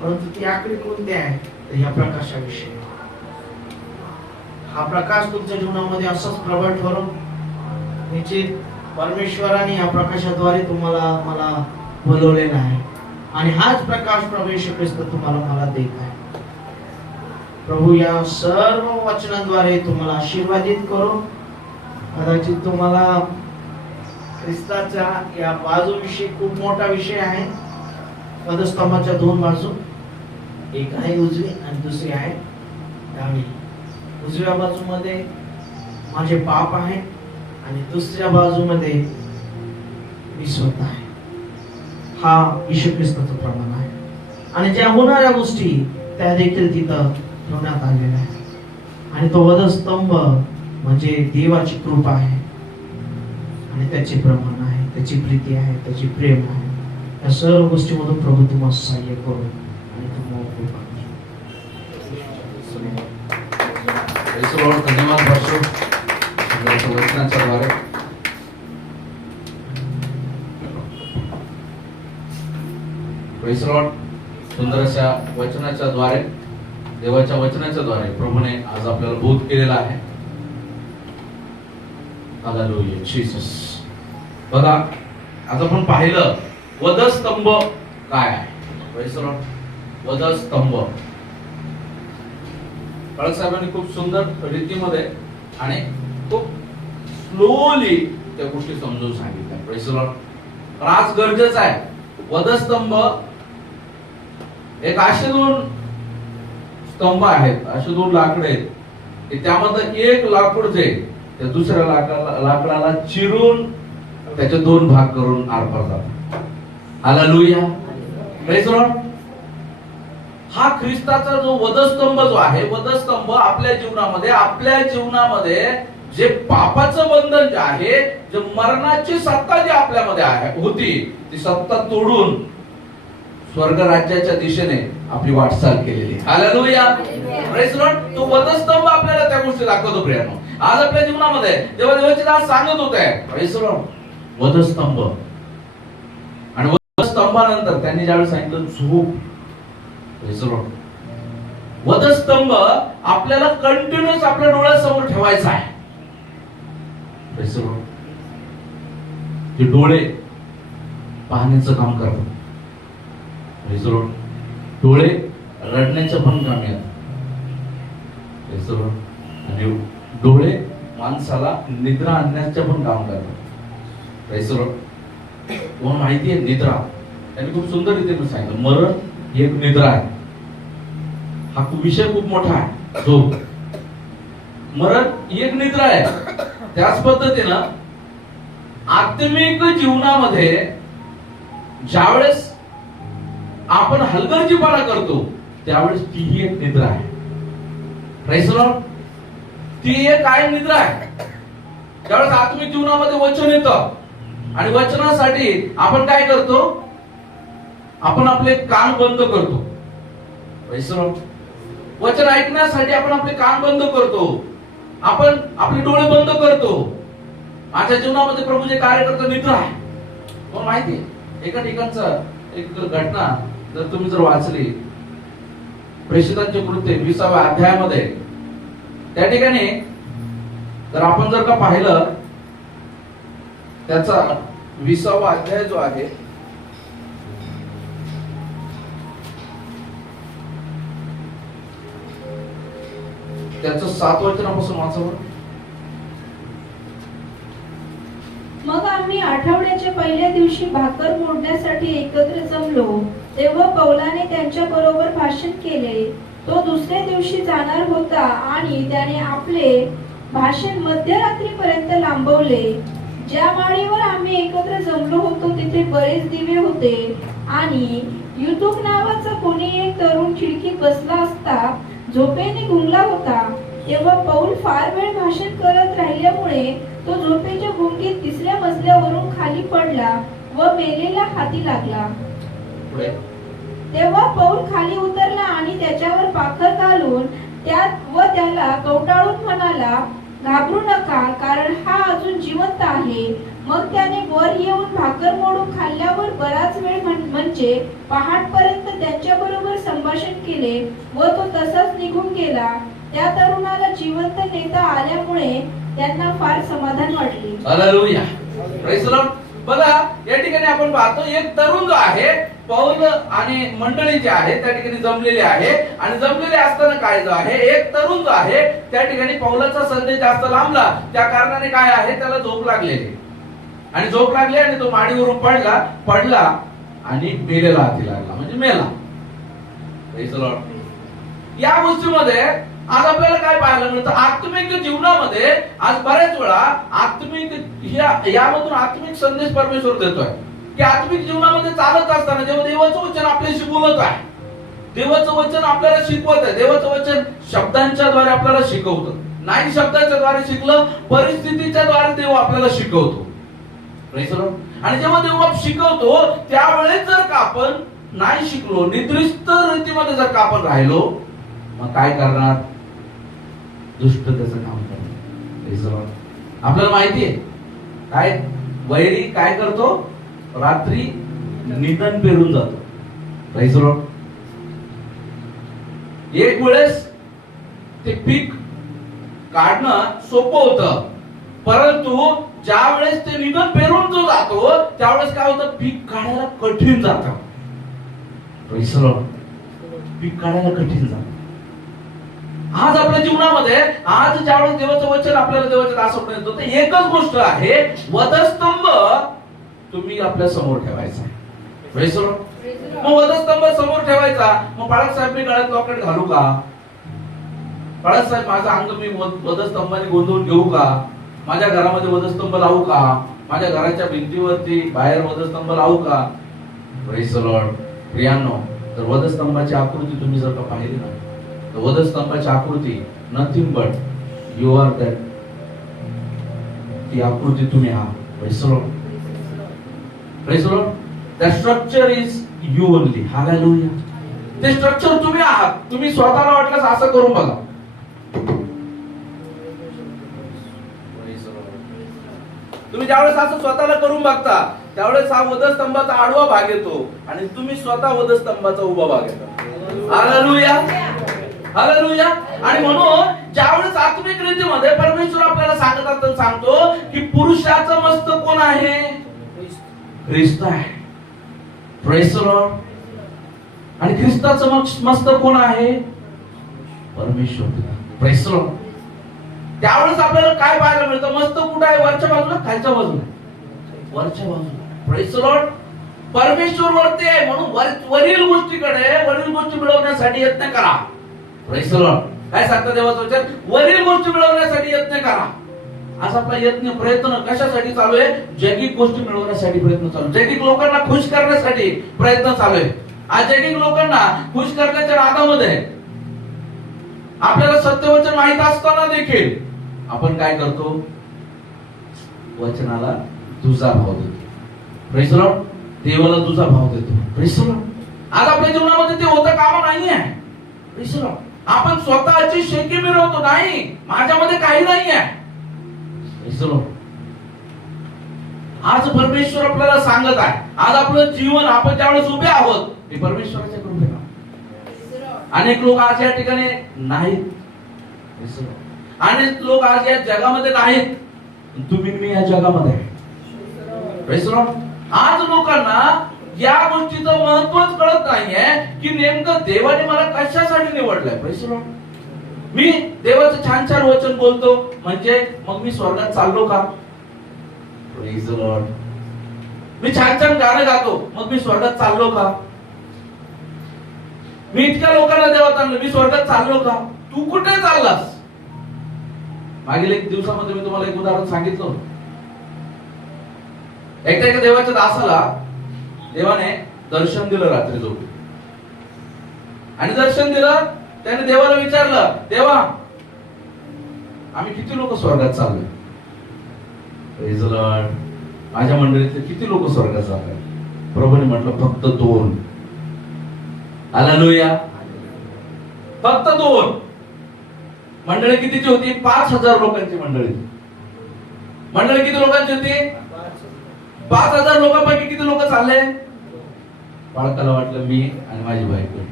परंतु ती आकडी कोणती आहे? तर या प्रकाशाविषयी. हा प्रकाश तुमच्या जीवनामध्ये असाच प्रबळ ठरून निश्चित परमेश्वराने या प्रकाशाद्वारे तुम्हाला मला बोलवलेला आहे. आणि हाच प्रकाश प्रभू येशू ख्रिस्त तुम्हाला मला देत आहे. प्रभू या सर्व वचनांद्वारे तुम्हाला आशीर्वादित करो. कदाचित तुम्हाला ख्रिस्ताच्या या बाजूविषयी खूप मोठा विषय आहे. पदस्तंभाच्या 2 बाजू, एक आहे उजवी आणि दुसरी आहे डावी. उजव्या बाजूमध्ये माझे पाप आहे आणि दुसऱ्या बाजूमध्ये मी स्वतः आहे. हा येशू ख्रिस्ताचं प्रमाण आहे. आणि ज्या होणाऱ्या गोष्टी त्या देखील तिथं ठेवण्यात आलेल्या आहेत. आणि तो वधस्तंभ म्हणजे देवाची कृपा आहे, आणि त्याचे प्रमाण आहे, त्याची प्रीती आहे, त्याची प्रेम आहे. या सर्व गोष्टीमधून प्रभू तुम्हाला सहाय्य करू आणि तुम्हाला कृपा करू. धन्यवाद पास्टर वचनाच्या द्वारे. Praise the Lord. सुंदर अशा वचनाच्या द्वारे, देवाच्या वचनाच्या द्वारे प्रभूने आज आपल्याला बोध केलेला आहे. Hallelujah Jesus. बघा, आज आपण पाहिलं वधस्तंभ काय आहे. Praise the Lord. वधस्तंभ बाळक साहेबांनी खूप सुंदर रीतीमध्ये आणि खूप स्लोली त्या गोष्टी समजून सांगितल्या. Praise the Lord. पण आज गरजेचं आहे, वधस्तंभ एक असे दोन स्तंभ आहेत, असे दोन लाकडे आहेत की त्यामध्ये एक लाकूड जे त्या दुसऱ्या लाकडाला चिरून त्याचे दोन भाग करून आरपार जातात. हालेलुया. Praise the Lord. हा ख्रिस्ताचा जो वधस्तंभ जो आहे, वधस्तंभ आपल्या जीवनामध्ये जे पापाचं बंधन जे आहे, जे मरणाची सत्ता जी आपल्यामध्ये आहे होती, ती सत्ता तोडून स्वर्ग राज्याच्या दिशेने आपली वाटचाल केलेली. हालेलुया. Praise the Lord. तो वधस्तंभ आपल्याला त्या गोष्टी दाखवतो प्रियानो. आज आपल्या जीवनामध्ये देवाचे दास सांगत होते, प्रेज द लॉर्ड, वधस्तंभ. आणि वधस्तंभानंतर त्यांनी ज्यावेळी सांगितलं झोप. Praise the Lord. वधस्तंभ आपल्याला कंटिन्यूअस आपल्या डोळ्यासमोर ठेवायचा आहे. Praise the Lord. ते डोळे पाहण्याचं काम करतात. Praise the Lord. डोळे रडण्याचं पण काम येतात. Praise the Lord. आणि डोळे माणसाला निद्रा आणण्याचं पण काम करतात. Praise the Lord. तुम्हाला माहिती आहे निद्रा, त्यांनी खूप सुंदर रीतीने सांगितलं, मरण ही एक निद्रा आहे. हा विषय खूप मोठा आहे. झोप, मरण ही एक निद्रा आहे. त्याच पद्धतीनं आत्मिक जीवनामध्ये ज्यावेळेस आपण हलगर्जीपणा करतो त्यावेळेस तीही एक निद्रा आहे. Praise the Lord. ती एक काय निद्रा आहे. त्यावेळेस आत्मिक जीवनामध्ये वचन येतं आणि वचनासाठी आपण काय करतो, आपण आपले कान बंद करतो. Praise the Lord. वचन ऐकण्यासाठी आपण आपले कान बंद करतो, आपण आपले डोळे बंद करतो. माझ्या जीवनामध्ये प्रभू जे कार्य करतो निद्रा आहे. तुम्हाला माहिती आहे, एका ठिकाणचा एक घटना जर तुम्ही जर वाचली, प्रेषितांचे कृत्य 20व्या अध्यायामध्ये, त्या ठिकाणी जर आपण जर का पाहिलं, त्याचा 20वा अध्याय जो आहे त्याचं 7 वचनापासून वाचावं. मग आम्ही आठवड्याच्या पहिल्या दिवशी भाकर मोडण्यासाठी एकत्र जमलो. तेव्हा पौलाने त्यांच्या बरोबर भाषण केले. तो दुसऱ्या दिवशी जाणार होता आणि त्याने आपले भाषण मध्यरात्रीपर्यंत लांबवले. ज्या माळीवर आम्ही एकत्र जमलो होतो तिथे बरेच दिवे होते आणि युतुक नावाचा कोणी एक तरुण खिडकीत बसला असता झोपेने गुंगला होता. तेव्हा पौल फार वेळ भाषण करत राहिल्यामुळे तो झोपेच्या गुंगीत 3ऱ्या मजल्यावरून खाली पडला व मेलेला हाती लागला. तेव्हा पौल खाली उतरला आणि त्याच्यावर पाखर घालून त्याला कवटाळून म्हणाला, घाबरू नका, कारण हा अजून जिवंत आहे. मग त्याने वर येऊन भाकर मोडून खाल्ल्यावर बराच वेळ म्हणजे पहाटपर्यंत त्यांच्याबरोबर संभाषण केले व तो तसाच निघून गेला. त्या तरुणाला जिवंत नेता आल्यामुळे त्यांना फार समाधान वाटले. हालेलुया. Praise the Lord. बघा, या ठिकाणी आपण पाहतो एक तरुण जो आहे, पौल आणि मंडळी जे आहे त्या ठिकाणी जमलेले आहे. आणि जमलेले असताना काय जो आहे, एक तरुण जो आहे त्या ठिकाणी पौलाचा संदेश जास्त लांबला, त्या कारणाने काय आहे, त्याला झोप लागलेली. आणि झोप लागली आणि तो माडीवरून पडला आणि मेलेला हाती लागला, म्हणजे मेला. Praise the Lord. या गोष्टीमध्ये आज आपल्याला काय पाहायला मिळतं, आत्मिक जीवनामध्ये आज बऱ्याच वेळा आत्मिक यामधून आत्मिक संदेश परमेश्वर देतोय की आत्मिक जीवनामध्ये चालत असताना जेव्हा देवाचं वचन आपल्याशी बोलत आहे, देवाचं वचन आपल्याला शिकवत आहे, देवाचं वचन शब्दांच्या द्वारे आपल्याला शिकवतं. नाही शब्दाच्या द्वारे शिकलं, परिस्थितीच्या द्वारे देव आपल्याला शिकवतो. Praise the Lord. आणि जेव्हा देव शिकवतो त्यावेळेस जर का आपण नाही शिकलो, निद्रिस्त रीतीमध्ये जर का आपण राहिलो, मग काय करणार, दुष्टतेचं काम करणार. आपल्याला माहिती आहे काय, वैरी काय करतो, रात्री निधन पेरून जातो. Praise the Lord. एक वेळेस ते पीक काढणं सोपं होतं, परंतु ज्या वेळेस ते निघून पेरून जो जातो त्यावेळेस काय होतं, पीक काढायला कठीण जातं. Praise the Lord. पीक काढायला कठीण जातं. आज आपल्या जीवनामध्ये आज ज्यावेळेस देवाचं वचन आपल्याला देवाचं दासत्व येतो, तर एकच गोष्ट आहे, वधस्तंभ तुम्ही आपल्या समोर ठेवायचा आहे. Praise the Lord. मग वधस्तंभ समोर ठेवायचा. मग बाळासाहेब मी गळ्यात लॉकेट घालू का? बाळासाहेब माझा अंग मी वधस्तंभाने गोंधळून घेऊ का? माझ्या घरामध्ये वधस्तंभ लावू का? माझ्या घराच्या भिंतीवरती बाहेर वधस्तंभ लावू का? Praise the Lord. प्रियांनो, तर वधस्तंभाची आकृती तुम्ही जर का पाहिली ना, तर वधस्तंभाची आकृती nothing but you are that. ती आकृती तुम्ही आहात. Praise the Lord. Praise the Lord. The structure is you only. Hallelujah. ते स्ट्रक्चर तुम्ही आहात. तुम्ही स्वतःला वाटल्यास असं करून बघा. तुम्ही ज्यावेळेस असं स्वतःला करून बघता त्यावेळेस हा वधस्तंभाचा आडवा भाग येतो आणि तुम्ही स्वतः वधस्तंभाचा उभा भाग येतो. हालेलुया. हालेलुया. आणि म्हणून ज्यावेळेस आत्मिक रीतीमध्ये परमेश्वर आपल्याला सांगतो की पुरुषाचं मस्तक कोण आहे? ख्रिस्त आहे. Praise the Lord. आणि ख्रिस्ताचं मस्तक कोण आहे? परमेश्वर. Praise the Lord. त्यावेळेस आपल्याला काय पाहायला मिळतं? मस्तक कुठे आहे? वरच्या बाजूला, खालच्या बाजूला? वरच्या बाजूला. Praise the Lord. परमेश्वर वरती आहे म्हणून वरील गोष्टी मिळवण्यासाठी यत्न करा. Praise the Lord. काय सांगतं देवाचं वचन? वरील गोष्टी मिळवण्यासाठी यत्न करा. आज आपला यत्न प्रयत्न कशासाठी चालू आहे? जैगिक गोष्टी मिळवण्यासाठी प्रयत्न चालू आहे. जैगिक लोकांना खुश करण्यासाठी प्रयत्न चालू आहे. आज जैगिक लोकांना खुश करण्याच्या नादामध्ये आपल्याला सत्यवचन माहित असताना देखील आपण काय करतो? वचनाला दुजा भाव देतो. Praise the Lord. देवाला दुजा भाव देतो. Praise the Lord. आज आपल्या जीवनामध्ये ते होतं कामा नाही आहे. Praise the Lord. आपण स्वतःची शेकी मिळवतो नाही, माझ्यामध्ये काही नाही आहे. Praise the Lord. आज परमेश्वर आपल्याला सांगत आहे, आज आपलं जीवन आपण ज्यावेळेस उभे आहोत ते परमेश्वराच्या कृपेने. अनेक लोक आज या ठिकाणी नाहीत. Praise the Lord. अनेक लोक आज या जगामध्ये नाहीत, तुम्ही मी या जगामध्ये आहे. Praise the Lord. आज लोकांना या गोष्टीचं महत्वच कळत नाहीये की नेमकं देवाने मला कशासाठी निवडलंय. Praise the Lord. मी देवाचं छान छान वचन बोलतो म्हणजे मग मी स्वर्गात चाललो का? Praise the Lord. मी छान छान गाणं गातो मग मी स्वर्गात चाललो का? मी इतक्या लोकांना देवात आणलं, मी स्वर्गात चाललो का? तू कुठे चाललास? मागील एक दिवसामध्ये मी तुम्हाला एक उदाहरण सांगितलं. एकदा एका देवाच्या दासाला देवाने दर्शन दिलं रात्री झोपी. आणि दर्शन दिलं, त्याने देवाला विचारलं, देवा आम्ही किती लोक स्वर्गात चाललोय? Praise the Lord. माझ्या मंडळीतले किती लोक स्वर्गात जातात? प्रभूने म्हटलं फक्त 2. हालेलुया. फक्त 2. मंडळी कितीची होती? 5000 लोकांची मंडळी. मंडळी किती लोकांची होती? 5000 लोकांपैकी किती लोक चालले? बाळकाला वाटलं मी आणि माझी बायको.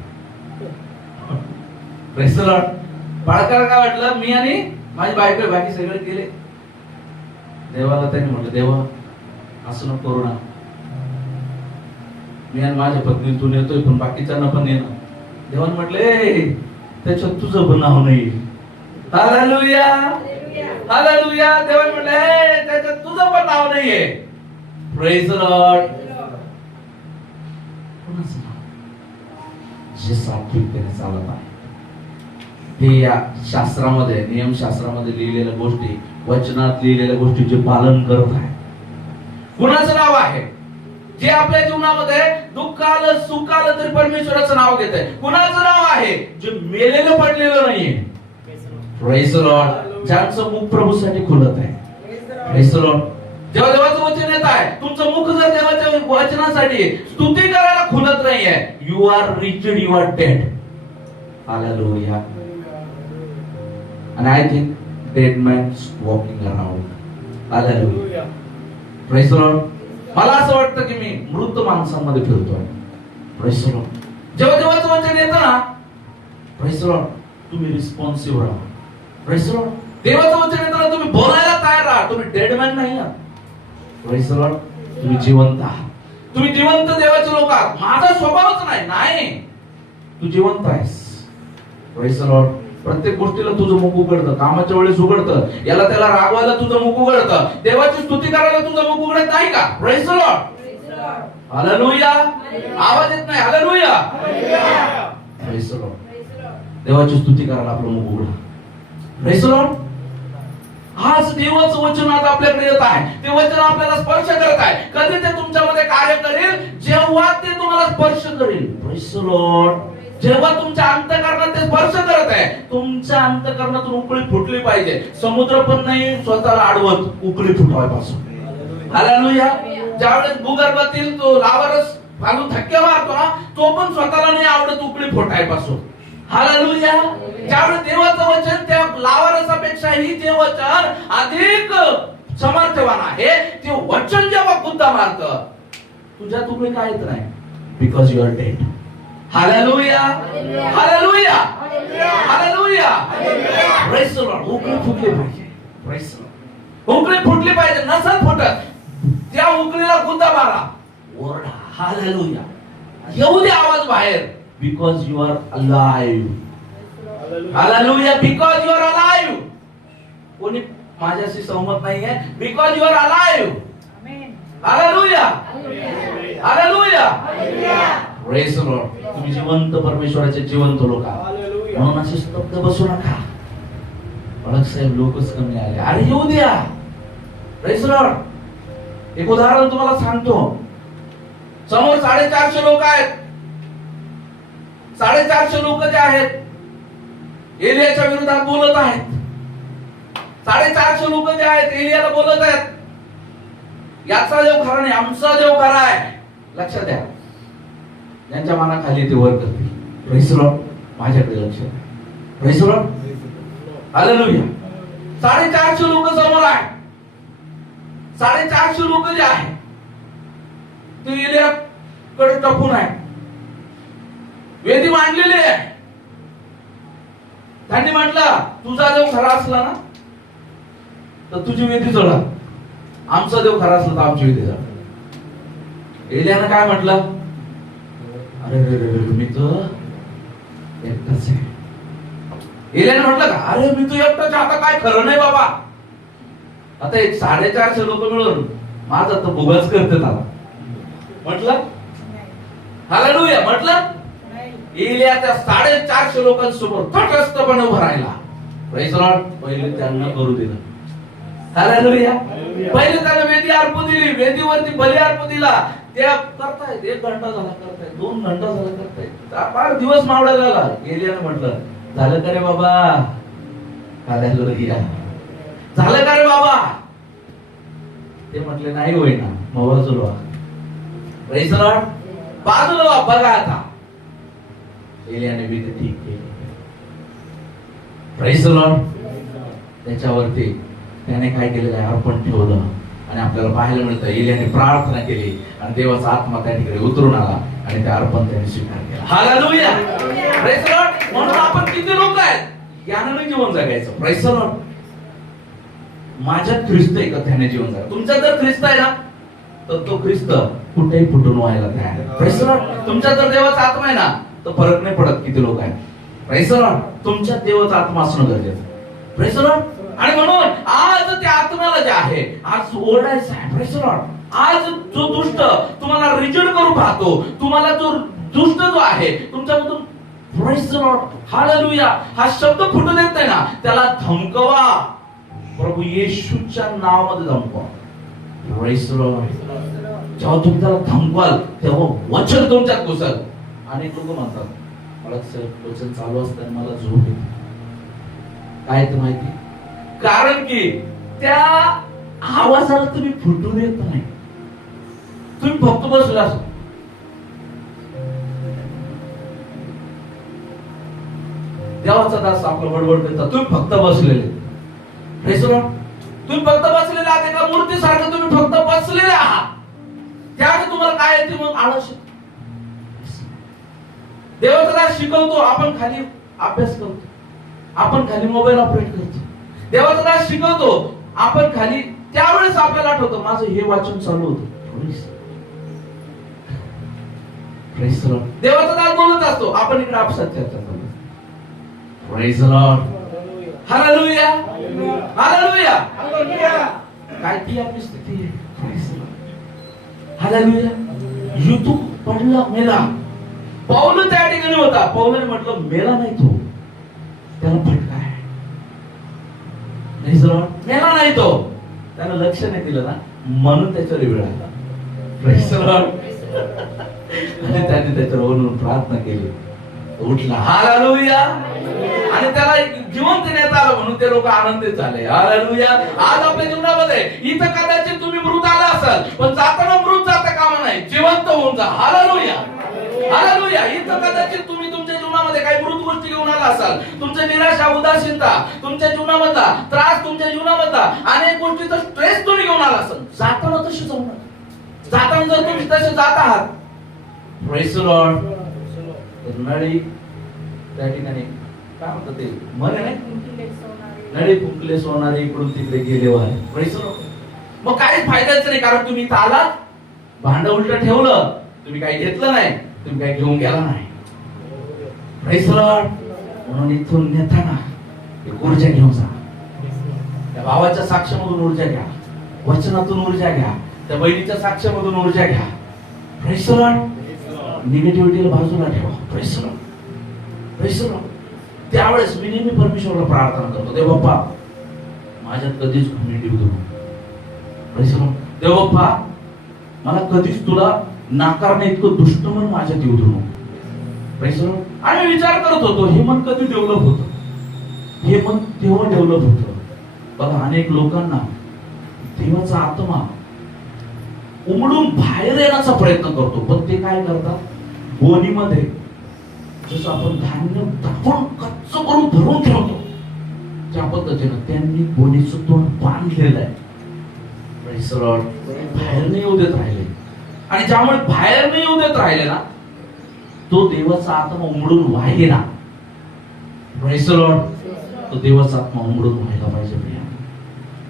Praise the Lord. बाळकाला काय वाटलं? मी आणि माझी बायको, बाकी सगळे गेले. देवाला त्यांनी म्हटलं, देवा असं नको करू ना, मी आणि माझ्या पत्नीतून येतोय पण बाकीच्यांना पण येणं. देवाने म्हटले त्याच्यात तुझं पण नाव नाही. हालेलुया. हालेलुया. देवाने म्हटले त्याच्यात तुझं पण नाव नाहीये. Praise the Lord. कोणाचं नाव? जे सात्विकतेने चालत आहे, हे या शास्त्रामध्ये, नियमशास्त्रामध्ये लिहिलेल्या गोष्टी, वचनात लिहिलेल्या गोष्टीचे पालन करत आहे. कुणाचं नाव आहे? जे आपल्या जीवनामध्ये दुःख आलं सुख आलं तरी परमेश्वराचं नाव घेत आहे. कुणाचं नाव आहे? जे मेलेलं पडलेलं नाहीये. Praise the Lord. ज्यांचं मुख प्रभूसाठी खुलत आहे. Praise the Lord. जेव्हा देवाचं वचन येत आहे, तुमचं मुख जर देवाच्या वचनासाठी स्तुती करायला खुलत नाहीये, you are reached, you are dead. Hallelujah. And I think dead man's walking around. Hallelujah. Praise the Lord. मला असं वाटतं की मी मृत माणसांमध्ये फिरतोय. Praise the Lord. जेव्हा देवाचं वचन येतं ना, प्रेज द लॉर्ड, तुम्ही रिस्पॉन्सिव्ह राहा. प्रेज द लॉर्ड, देवाचं वचन येतं ना, तुम्ही बोलायला तयार राहा. तुम्ही डेडमॅन नाही आहात. प्रेज द लॉर्ड, तुम्ही जिवंत आहात. तुम्ही जिवंत देवाचे लोक आहात. माझा स्वभावच नाही, तू जिवंत आहेस. प्रेज द लॉर्ड, प्रत्येक गोष्टीला तुझं मुख उघडतं. कामाच्या वेळेस उघडतं, याला त्याला रागवायला तुझं मुख उघडतं, देवाची स्तुती करायला तुझं मुख उघडत नाही का? Praise the Lord, hallelujah. आवाज येत नाही. हालेलुया. प्रेज द लॉर्ड, देवाची स्तुती करायला आपलं मुख उघडा. प्रेज द लॉर्ड, आज देवाचं वचन आज आपल्याकडे येत आहे. ते वचन आपल्याला स्पर्श करत आहे. कधी ते तुमच्यामध्ये कार्य करेल? जेव्हा ते तुम्हाला स्पर्श करेल. प्रेज द लॉर्ड, जेव्हा तुमच्या अंतःकरणात ते स्पर्श करत आहे, तुमच्या अंतःकरणातून उकळी फुटली पाहिजे. समुद्र पण नाही स्वतःला अडवत उकळी फुटवायपासून. हालेलुया. ज्यावेळेस भूगर्भातील तो लावारस घालून धक्के मारतो ना, तो पण स्वतःला नाही आवडत उकळी फुटायपासून. हालेलुया. ज्यावेळेस देवाचं वचन त्या लावारसापेक्षाही जे वचन अधिक समर्थवान आहे, ते वचन जेव्हा गुद्दा मारतं, तुझ्या तुकडे काय येत नाही. Because you are dead. Hallelujah. Hallelujah. Hallelujah. Praise the Lord. उकळी फुटली पाहिजे. प्रेज द लॉर्ड, उकळी फुटली पाहिजे. नसत फुटत, त्या उकळीला गुद्दा मारा, ओरडा. हालेलुया. येऊ दे आवाज बाहेर. Because you are alive. Hallelujah. Because you are alive. कोणी माझ्याशी सहमत नाहीये? Because you are alive. Hallelujah. Hallelujah. Praise the Lord. तुम्ही जिवंत परमेश्वराचे जिवंत लोक आहात. म्हणून असे स्तब्ध बसू नका. बाळक साहेब लोकच कमी आले. अरे येऊ द्या. Praise the Lord. एक उदाहरण तुम्हाला सांगतो. समोर 450 लोक आहेत. 450 लोक जे आहेत, एलियाच्या विरोधात बोलत आहेत. 450 लोक जे आहेत, एलियाला बोलत आहेत, याचा देव खरा नाही, आमचा देव खरा आहे. लक्षात द्या, ज्यांच्या मनाखाली ते वर करतील. प्रेज द लॉर्ड, माझ्याकडे लक्ष द्या. Praise the Lord. हालेलुया. 450 लोक समोर आहेत. 450 लोक जे आहेत, ते एलियाकडे टपून आहेत. वेदी मांडलेली आहे. त्यांनी म्हटलं, तुझा देव खरा असला ना तर तुझी वेदी जळा, आमचा देव खरा असला तर आमची वेदी जळा. एलियानं काय म्हटलं? अरे रे रे, मी तर एकटाच आहे. एलियानं म्हटलं का, अरे मी तर एकटाच, आता काय खरं नाही बाबा. आता एक 450 लोक मिळून माझा तर भुगाच करते त्याला. म्हटलं हालेलुया. म्हटलं एलिया त्या 450 लोकांसमोर तटस्थपणे उभा राहिला. Praise the Lord. पहिले त्यांना करू दिलं. हालेलुया. पहिले त्याला वेदी अर्पू दिली, वेदीवरती बली अर्पू दिला. ते करतायत, 1 घंटा झाला करतायत, 2 घंटा झाला करतायत, 4 दिवस मावळा झाला. एलियाने म्हटलं, झालं का रे बाबा? हालेलुया. झालं का रे बाबा? ते म्हटले नाही होईना. मग बाजूला व्हा. Praise the Lord. बाजूला व्हा. बघा आता एलियाने बी ते ठीक केले. Praise the Lord. त्याच्यावरती त्याने काय केलेलं आहे? अर्पण ठेवलं. आणि आपल्याला पाहायला मिळतं, एलियाने प्रार्थना केली आणि देवाचा आत्मा त्या ठिकाणी उतरून आला आणि ते अर्पण त्याने स्वीकार केला. हालेलुया. Praise the Lord. म्हणून आपण किती लोक आहेत, याने जीवन जगायचं. Praise the Lord. माझ्यात ख्रिस्त आहे का? त्याने जीवन जगा. तुमच्यात जर ख्रिस्त आहे ना, तर तो ख्रिस्त कुठेही फुटून व्हायला तयार आहे. Praise the Lord. तुमच्यात जर देवाचा आत्मा आहे ना, तर फरक नाही पडत किती लोक आहेत. Praise the Lord. तुमच्यात देवाचा आत्मा असणं गरजेचं. Praise the Lord. आणि म्हणून आज त्या आत्म्याला जे आहे, आज ओरडायचं आहे. Praise the Lord. आज जो दुष्ट तुम्हाला रिजेक्ट करू पाहतो, तुम्हाला जो दुष्ट जो आहे तुमच्यामधून, प्रेज द लॉर्ड, हालेलुया, हा शब्द फुटू देत नाही ना, त्याला धमकवा. प्रभू येशूच्या नावामध्ये धमकवा. Praise the Lord. जेव्हा तुम्ही त्याला धमकवाल तेव्हा वचन तुमच्यात घुसल. आणि लोक म्हणतात, मला वचन चालू असताना मला झोप येते. काय ते माहिती? कारण की त्या आवाजाला तुम्ही फुटू देत नाही. तुम्ही फक्त बसला असो. देवाचा दास आपलं बडबड करता, तुम्ही फक्त बसलेले. Praise the Lord. तुम्ही फक्त बसलेले आहात. एका मूर्तीसारखं तुम्ही फक्त बसलेले आहात. त्यावेळी तुम्हाला काय येते? मग आळस. देवाचा दास शिकवतो, आपण खाली अभ्यास करतो, आपण खाली मोबाईल ऑपरेट करतो. देवाचा दास शिकवतो, आपण खाली त्यावेळेस आपल्याला आठवतं माझं हे वाचन चालू होतं. Praise the Lord. देवाचा दास बोलत असतो, आपण इकडे आपसात चर्चा चालू. Praise the Lord. Hallelujah, hallelujah. काय ती आपली स्थिती आहे. Praise the Lord. हालेलुया. युतुक पडला मेला. पौल त्या ठिकाणी होता. पौलने म्हटलं मेला नाही तो, त्याला फटका आहे. Praise the Lord. मेला नाही तो, त्याला लक्ष नाही दिलं ना, म्हणून त्याच्यावर वेळ आला. Praise the Lord. आणि त्याने त्याच्यावरून प्रार्थना केली, उठला. हालेलुया. आणि त्याला जीवन देण्यात आलं म्हणून ते लोक आनंदित झाले. हालेलुया. आज आपल्या जीवनामध्ये इथं कदाचित तुम्ही मृत आला असाल, पण जाताना मृत जाता कामा नाही, जिवंत होऊन जा. Hallelujah, hallelujah. इथं कदाचित तुम्ही तुमच्या जीवनामध्ये काही मृत गोष्टी घेऊन आला असाल, तुमच्या निराशा, उदासीनता, तुमच्या जीवनामधला त्रास, तुमच्या जीवनामधला अनेक गोष्टीचा स्ट्रेस तुम्ही घेऊन आला असाल, जाताना तसे जाऊ नका. जाताना जर तुम्ही तसे जात आहात, Praise the Lord. नळी त्या ठिकाणी काय म्हणतात ते म्हणे नाही, नळी फुंकले सोनारे इकडून तिकडे गेले वारे. Praise the Lord. मग काहीच फायद्याचं नाही, कारण तुम्ही इथं आलात, भांड उलट ठेवलं, तुम्ही काही घेतलं नाही, तुम्ही काही घेऊन गेला नाही. Praise the Lord. म्हणून इथून नेताना एक ऊर्जा घेऊन जा. त्या भावाच्या साक्षामधून ऊर्जा घ्या, वचनातून ऊर्जा घ्या, त्या बहिणीच्या साक्षामधून ऊर्जा घ्या. Praise the Lord. निगेटिव्हिटीला बाजूला ठेवा. Praise the Lord. Praise the Lord. त्यावेळेस मी नेहमी परमेश्वराला प्रार्थना करतो, देव बाप्पा माझ्यात कधीच घमंडी होऊ नको. Praise the Lord. देव बाप्पा मला कधीच तुला नाकारणे इतकं दुष्ट मन माझ्यात येऊ देऊ नको. Praise the Lord. आणि विचार करत होतो, हे मन कधी डेव्हलप होतं, हे मन तेव्हा डेव्हलप होतं. बघा, अनेक लोकांना देवाचा आत्मा उमडून बाहेर येण्याचा प्रयत्न करतो, पण ते काय करतात, गोणीमध्ये जसं आपण धान्य दाबून कच्च करून धरून ठेवतो त्या पद्धतीनं त्यांनी गोणीचं तोंड बांधलेलं आहे. Praise the Lord. बाहेर नाही येऊ देत राहिले, आणि ज्यामुळे बाहेर नाही येऊ देत राहिले ना, तो देवाचा आत्मा उमडून वाहिला. Praise the Lord. तो देवाचा आत्मा उमडून व्हायला पाहिजे.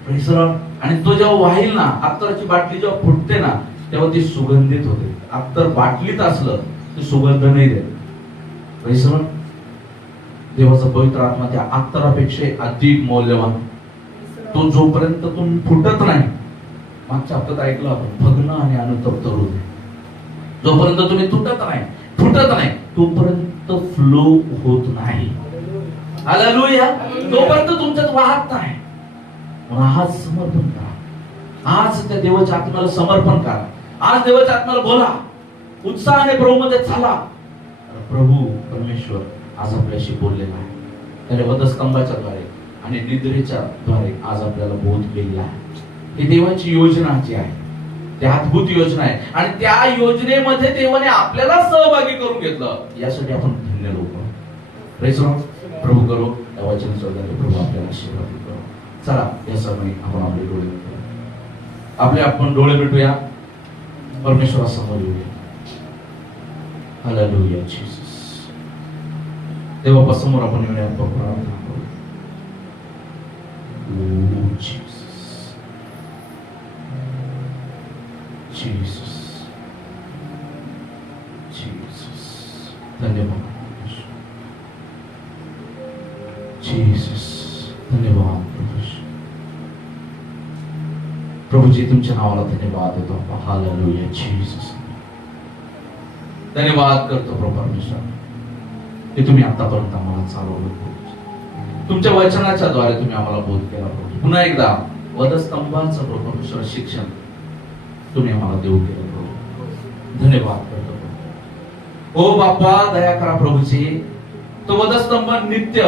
Praise the Lord. आणि तो जेव्हा वाहील ना, अत्तराची बाटली जेव्हा फुटते ना, तेव्हा ती सुगंधित होते. अत्तर बाटलीत असलं ते सुगंध नाही देत. Praise the Lord. देवाचा पवित्र आत्मा त्या अत्तरापेक्षा अधिक मौल्यवान. तो जोपर्यंत तुम्ही फुटत नाही, मागच्या हप्त्यात ऐकलं आपण, भग्न आणि अनुतप्त हृदय, जोपर्यंत तुम्ही तुटत नाही, फुटत नाही, तोपर्यंत फ्लो होत नाही. हालेलुया. तोपर्यंत तुमच्यात वाहत नाही. आज समर्पण करा, आज त्या देवाच्या आत्म्याला समर्पण करा, आज देवाच्या आत्म्याला बोला, उत्साहाने प्रभूमध्ये चला. प्रभू परमेश्वर आज आपल्याशी बोललेला आहे, त्याने वधस्तंभाच्या द्वारे आणि निद्रेच्या द्वारे आज आपल्याला बोध केलेला आहे. ही देवाची योजना जी आहे, ती अद्भुत योजना आहे, आणि त्या योजनेमध्ये देवाने आपल्याला सहभागी करून घेतलं. यासाठी आपण धन्य लोक. Praise the Lord. प्रभू करो त्या वचन सोडल्याने प्रभू आपल्याला आशीर्वाद करो. चला या समय आपण आपले डोळे मिटूया, आपण डोळे मिटूया, परमेश्वरासमोर येऊया. हालेलुया. जीसस. देवापासमोर आपण येऊया, प्रार्थना करू. ओ जीसस, जीसस, जीसस. धन्यवाद जीसस, धन्यवाद प्रभूजी, तुमच्या नावाला धन्यवाद देतो. हालेलुया. जीसस, धन्यवाद करतो प्रभू परमेश्वर, की तुम्ही आतापर्यंत आम्हाला चालवलं, तुमच्या वचनाच्या द्वारे तुम्ही आम्हाला बोध केला प्रभू. पुन्हा एकदा वधस्तंभाचं प्रभू परमेश्वर शिक्षण तुम्ही आम्हाला देऊ केलं प्रभू. धन्यवाद करतो प्रभू. ओ बाप्पा, दया करा प्रभूजी, तो वधस्तंभ नित्य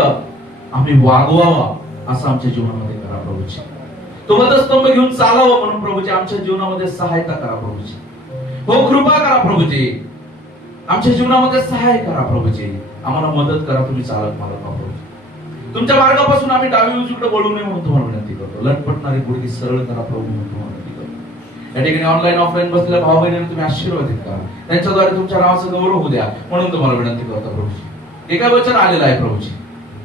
आम्ही वागवावा असं आमच्या जीवनामध्ये करा प्रभूजी. तो वधस्तंभ घेऊन चालावं म्हणून प्रभूजी आमच्या जीवनामध्ये सहायता करा प्रभूजी. हो, कृपा करा प्रभूजी, आमच्या जीवनामध्ये सहाय करा प्रभूजी. आम्हाला मदत करा, तुम्ही चालक मालक प्रभूजी. तुमच्या मार्गापासून आम्ही डावी उजवीकडे वळू नये म्हणून तुम्हाला विनंती करतो. लटपटणारी गुडघे सरळ करा प्रभू म्हणून तुम्हाला विनंती करतो. या ठिकाणी ऑनलाईन ऑफलाईन बसलेल्या भाऊ बहिणींना तुम्ही आशीर्वादित करा, त्यांच्याद्वारे तुमच्या नावाचा गौरव होऊ द्या म्हणून तुम्हाला विनंती करतो प्रभूजी. एका वचन आलेलं आहे प्रभूजी,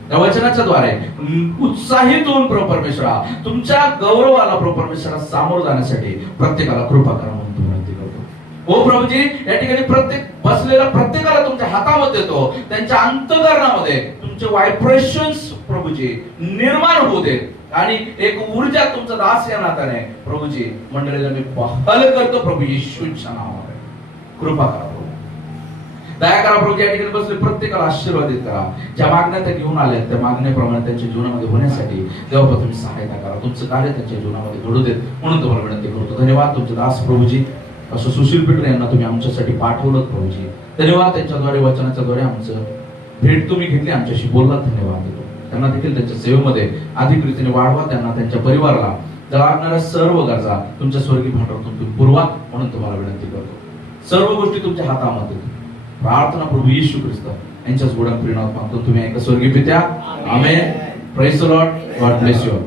त्या वचनाच्या द्वारे उत्साहित होऊन प्रभू परमेश्वरा तुमच्या गौरवाला प्रभू परमेश्वरा सामोरं जाण्यासाठी प्रत्येकाला कृपा करा म्हणून विनंती करतो. हो प्रभूजी, या ठिकाणी प्रत्येक बसलेला प्रत्येकाला तुमच्या हातामध्ये देतो, त्यांच्या अंतःकरणामध्ये तुमचे व्हायब्रेशन्स प्रभूजी निर्माण होऊ दे आणि एक ऊर्जा तुमचा दास या नात्याने प्रभूजी मंडळीला मी बहाल करतो प्रभू येशूच्या नावाने. कृपा करा प्रभू, दया करा प्रभू. या ठिकाणी बसले प्रत्येकाला आशीर्वादित करा, ज्या मागण्या त्या घेऊन आल्या त्या मागण्याप्रमाणे त्यांच्या जीवनामध्ये होण्यासाठी देवा तुम्ही सहायता करा, तुमचं कार्य त्यांच्या जीवनामध्ये घडू देत म्हणून तुम्हाला विनंती करतो. धन्यवाद तुमचे दास प्रभूजी, असं सुशील पिटरे यांना तुम्ही आमच्यासाठी पाठवलं प्रभूजी. धन्यवाद, त्यांच्याद्वारे वचनाच्या द्वारे आमचं भेट तुम्ही घेतली, आमच्याशी बोललात. धन्यवाद देतो. त्यांना देखील त्यांच्या सेवेमध्ये अधिक रीतीने वाढवा, त्यांना त्यांच्या परिवाराला लागणाऱ्या सर्व गरजा तुमच्या स्वर्गीय भांडारातून तुम्ही पुरवा म्हणून तुम्हाला विनंती करतो. सर्व गोष्टी तुमच्या हातामध्ये प्रार्थना प्रभू येशू ख्रिस्त यांच्याच गोडन प्रेरणात मागतो तुम्ही ऐका स्वर्गीय पित्या. Amen. Praise the Lord. God bless you.